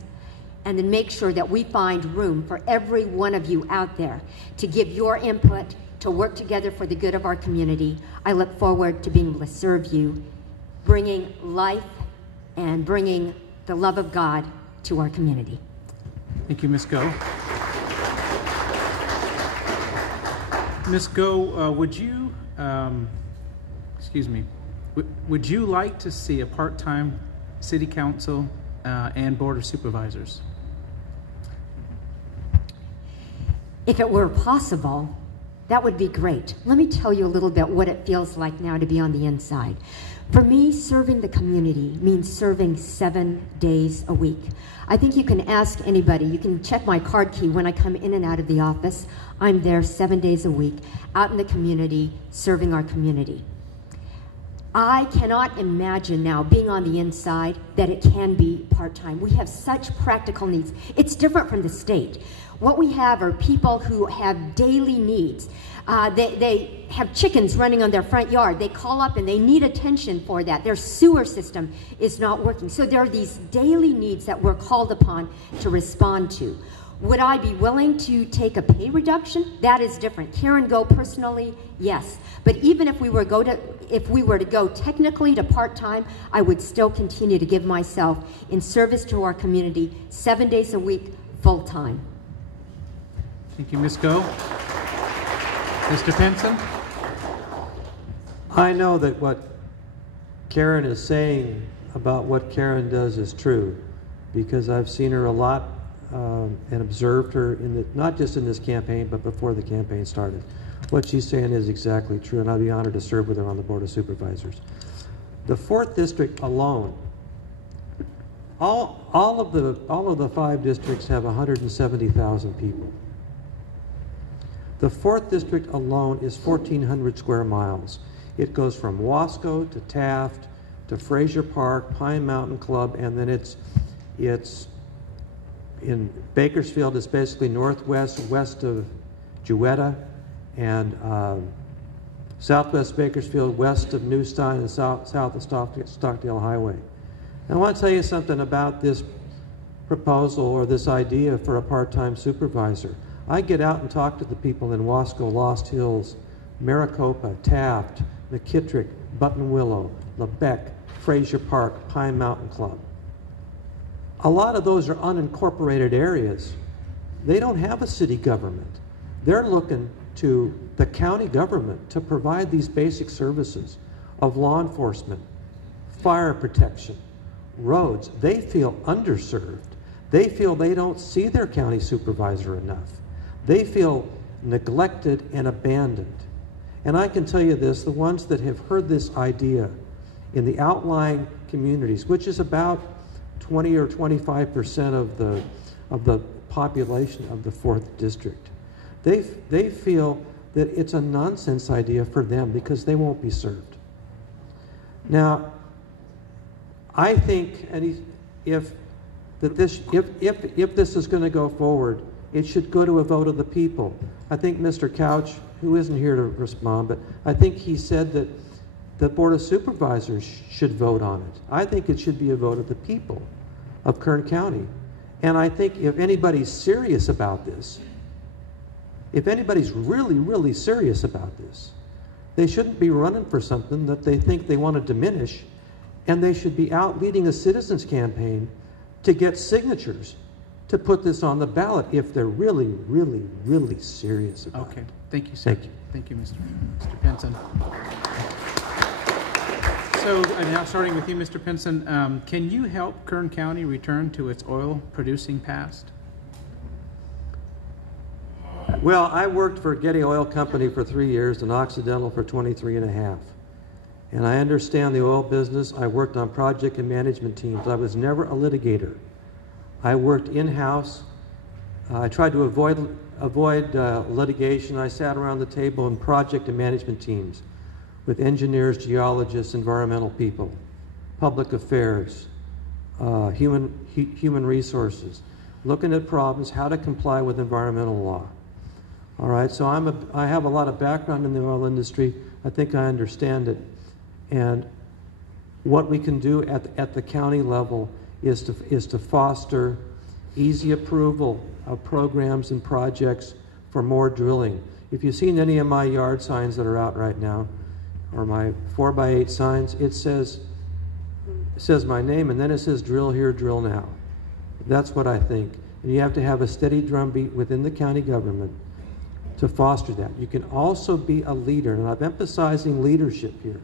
and then make sure that we find room for every one of you out there to give your input, to work together for the good of our community. I look forward to being able to serve you, bringing life and bringing the love of God to our community. Thank you, Ms. Go. Ms. Go, would you, would you like to see a part-time city council and board of supervisors? If it were possible, that would be great. Let me tell you a little bit what it feels like now to be on the inside. For me, serving the community means serving 7 days a week. I think you can ask anybody. You can check my card key when I come in and out of the office. I'm there 7 days a week, out in the community, serving our community. I cannot imagine now being on the inside that it can be part-time. We have such practical needs. It's different from the state. What we have are people who have daily needs. They have chickens running on their front yard. They call up and they need attention for that. Their sewer system is not working. So there are these daily needs that we're called upon to respond to. Would I be willing to take a pay reduction? That is different. Karen Go personally, yes. But even if we were to go technically to part-time, I would still continue to give myself in service to our community 7 days a week, full-time. Thank you, Ms. Go. Mr. Pinson? I know that what Karen is saying about what Karen does is true, because I've seen her a lot and observed her not just in this campaign, but before the campaign started. What she's saying is exactly true, and I'd be honored to serve with her on the Board of Supervisors. The 4th District alone, all of the 5 districts have 170,000 people. The 4th District alone is 1,400 square miles. It goes from Wasco to Taft to Frazier Park, Pine Mountain Club, and then it's in Bakersfield. It's basically northwest, west of Jewetta, and southwest Bakersfield, west of Newstein, and south of Stockdale Highway. And I want to tell you something about this proposal or this idea for a part-time supervisor. I get out and talk to the people in Wasco, Lost Hills, Maricopa, Taft, McKittrick, Buttonwillow, Lebec, Frazier Park, Pine Mountain Club. A lot of those are unincorporated areas. They don't have a city government. They're looking to the county government to provide these basic services of law enforcement, fire protection, roads. They feel underserved. They feel they don't see their county supervisor enough. They feel neglected and abandoned. And I can tell you this, the ones that have heard this idea in the outlying communities, which is about 20 or 25% of the population of the 4th District, they feel that it's a nonsense idea for them because they won't be served. Now, I think if this is going to go forward, it should go to a vote of the people. I think Mr. Couch, who isn't here to respond, but I think he said that the Board of Supervisors should vote on it. I think it should be a vote of the people of Kern County. And I think if anybody's serious about this, if anybody's really, really serious about this, they shouldn't be running for something that they think they want to diminish, and they should be out leading a citizens campaign to get signatures to put this on the ballot if they're really, really, really serious about it. Okay, thank you, sir. Thank you. Thank you, Mr. Pinson. So now starting with you, Mr. Pinson, can you help Kern County return to its oil-producing past? Well, I worked for Getty Oil Company for 3 years and Occidental for 23 and a half. And I understand the oil business. I worked on project and management teams. I was never a litigator. I worked in-house. I tried to avoid litigation. I sat around the table in project and management teams with engineers, geologists, environmental people, public affairs, human resources, looking at problems, how to comply with environmental law. All right, so I have a lot of background in the oil industry. I think I understand it. And what we can do at the county level is to foster easy approval of programs and projects for more drilling. If you've seen any of my yard signs that are out right now, or my 4x8 signs, it says my name, and then it says drill here, drill now. That's what I think. And you have to have a steady drumbeat within the county government to foster that. You can also be a leader, and I'm emphasizing leadership here.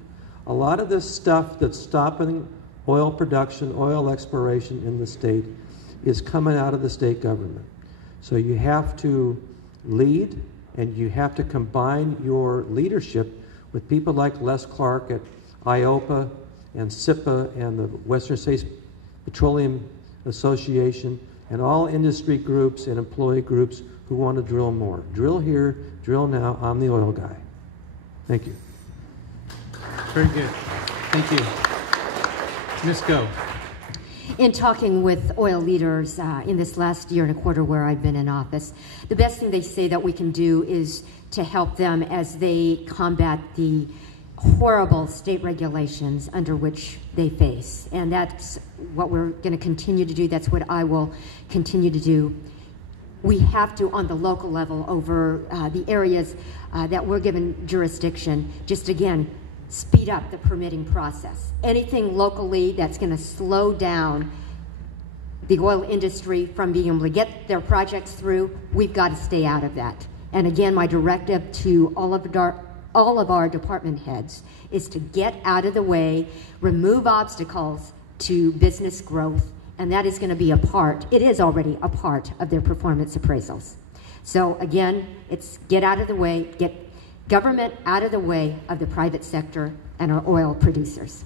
A lot of this stuff that's stopping oil production, oil exploration in the state is coming out of the state government. So you have to lead, and you have to combine your leadership with people like Les Clark at IOPA and SIPA and the Western States Petroleum Association and all industry groups and employee groups who want to drill more. Drill here, drill now. I'm the oil guy. Thank you. Very good. Thank you. Ms. Go. In talking with oil leaders in this last year and a quarter where I've been in office, the best thing they say that we can do is to help them as they combat the horrible state regulations under which they face. And that's what we're going to continue to do. That's what I will continue to do. We have to, on the local level, over the areas that we're given jurisdiction, just again, speed up the permitting process. Anything locally that's going to slow down the oil industry from being able to get their projects through, we've got to stay out of that. And again, my directive to all of our department heads is to get out of the way, remove obstacles to business growth, and that is going to be it is already a part of their performance appraisals. So again, it's get out of the way, get government out of the way of the private sector and our oil producers.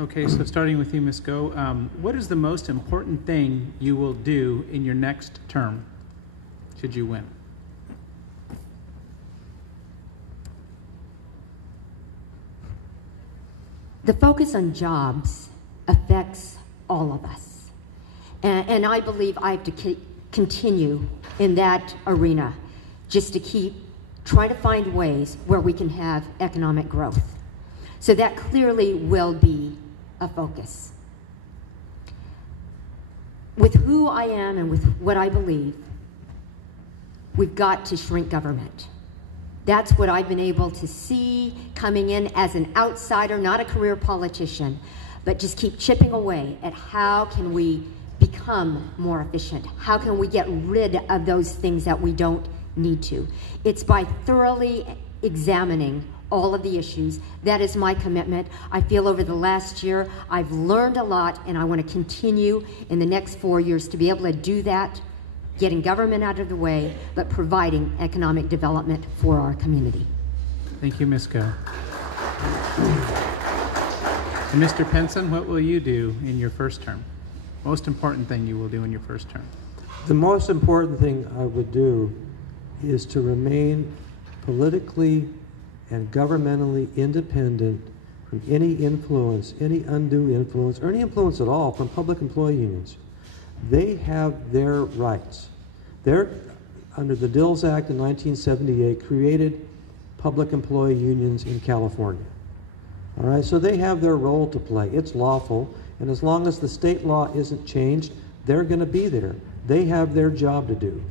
Okay, so starting with you, Ms. Go, what is the most important thing you will do in your next term, should you win? The focus on jobs affects all of us. And I believe I have to continue in that arena, just to keep trying to find ways where we can have economic growth. So that clearly will be a focus. With who I am and with what I believe, we've got to shrink government. That's what I've been able to see coming in as an outsider, not a career politician, but just keep chipping away at how can we become more efficient? How can we get rid of those things that we don't need to? It's by thoroughly examining all of the issues. That is my commitment. I feel over the last year I've learned a lot, and I want to continue in the next 4 years to be able to do that, getting government out of the way, but providing economic development for our community. Thank you, Ms. Go. And Mr. Pinson, what will you do in your first term? Most important thing you will do in your first term? The most important thing I would do is to remain politically and governmentally independent from any influence, any undue influence, or any influence at all from public employee unions. They have their rights. They're, under the Dills Act in 1978, created public employee unions in California. All right, so they have their role to play. It's lawful, and as long as the state law isn't changed, they're going to be there. They have their job to do,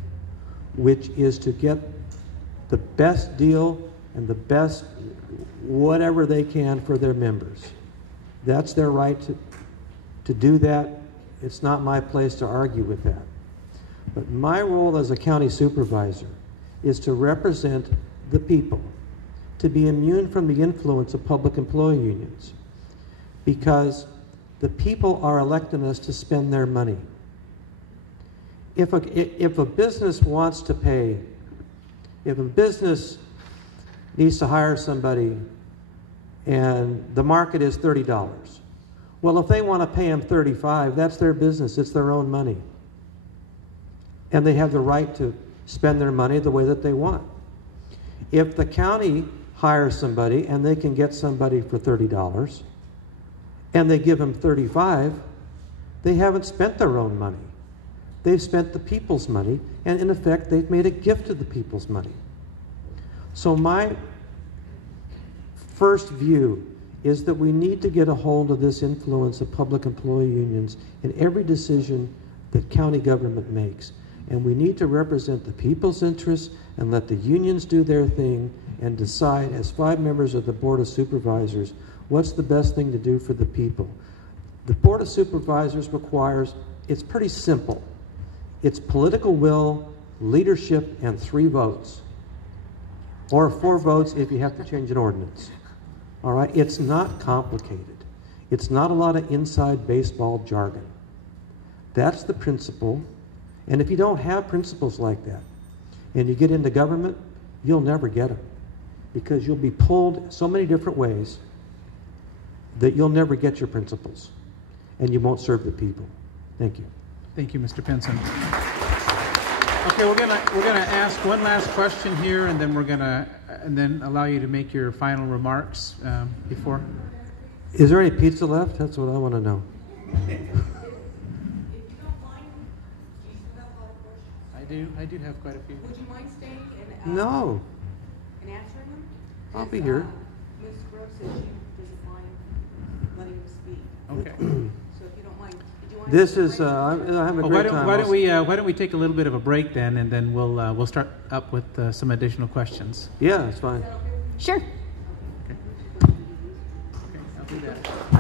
which is to get the best deal and the best whatever they can for their members. That's their right to do that. It's not my place to argue with that. But my role as a county supervisor is to represent the people, to be immune from the influence of public employee unions, because the people are electing us to spend their money. If a business wants to pay, if a business needs to hire somebody and the market is $30, well, if they want to pay them $35, that's their business. It's their own money. And they have the right to spend their money the way that they want. If the county hires somebody and they can get somebody for $30 and they give them $35, they haven't spent their own money. They've spent the people's money, and in effect, they've made a gift of the people's money. So my first view is that we need to get a hold of this influence of public employee unions in every decision that county government makes. And we need to represent the people's interests and let the unions do their thing and decide, as 5 members of the Board of Supervisors, what's the best thing to do for the people. The Board of Supervisors requires, it's pretty simple. It's political will, leadership, and 3 votes. Or 4 votes if you have to change an ordinance. All right? It's not complicated. It's not a lot of inside baseball jargon. That's the principle. And if you don't have principles like that, and you get into government, you'll never get them. Because you'll be pulled so many different ways that you'll never get your principles. And you won't serve the people. Thank you. Thank you, Mr. Pinson. Okay, we're gonna ask one last question here, and then allow you to make your final remarks before. Is there any pizza left? That's what I want to know. I do have quite a few. Would you mind staying and No. and answering them? I'll be here. Ms. Gross said she doesn't mind letting him speak. Okay. So if you don't mind, do you want This to is, I'm having a Well, great time. why don't we take a little bit of a break then, and then we'll start up with some additional questions. Yeah, it's fine. Sure. Okay, I'll do that.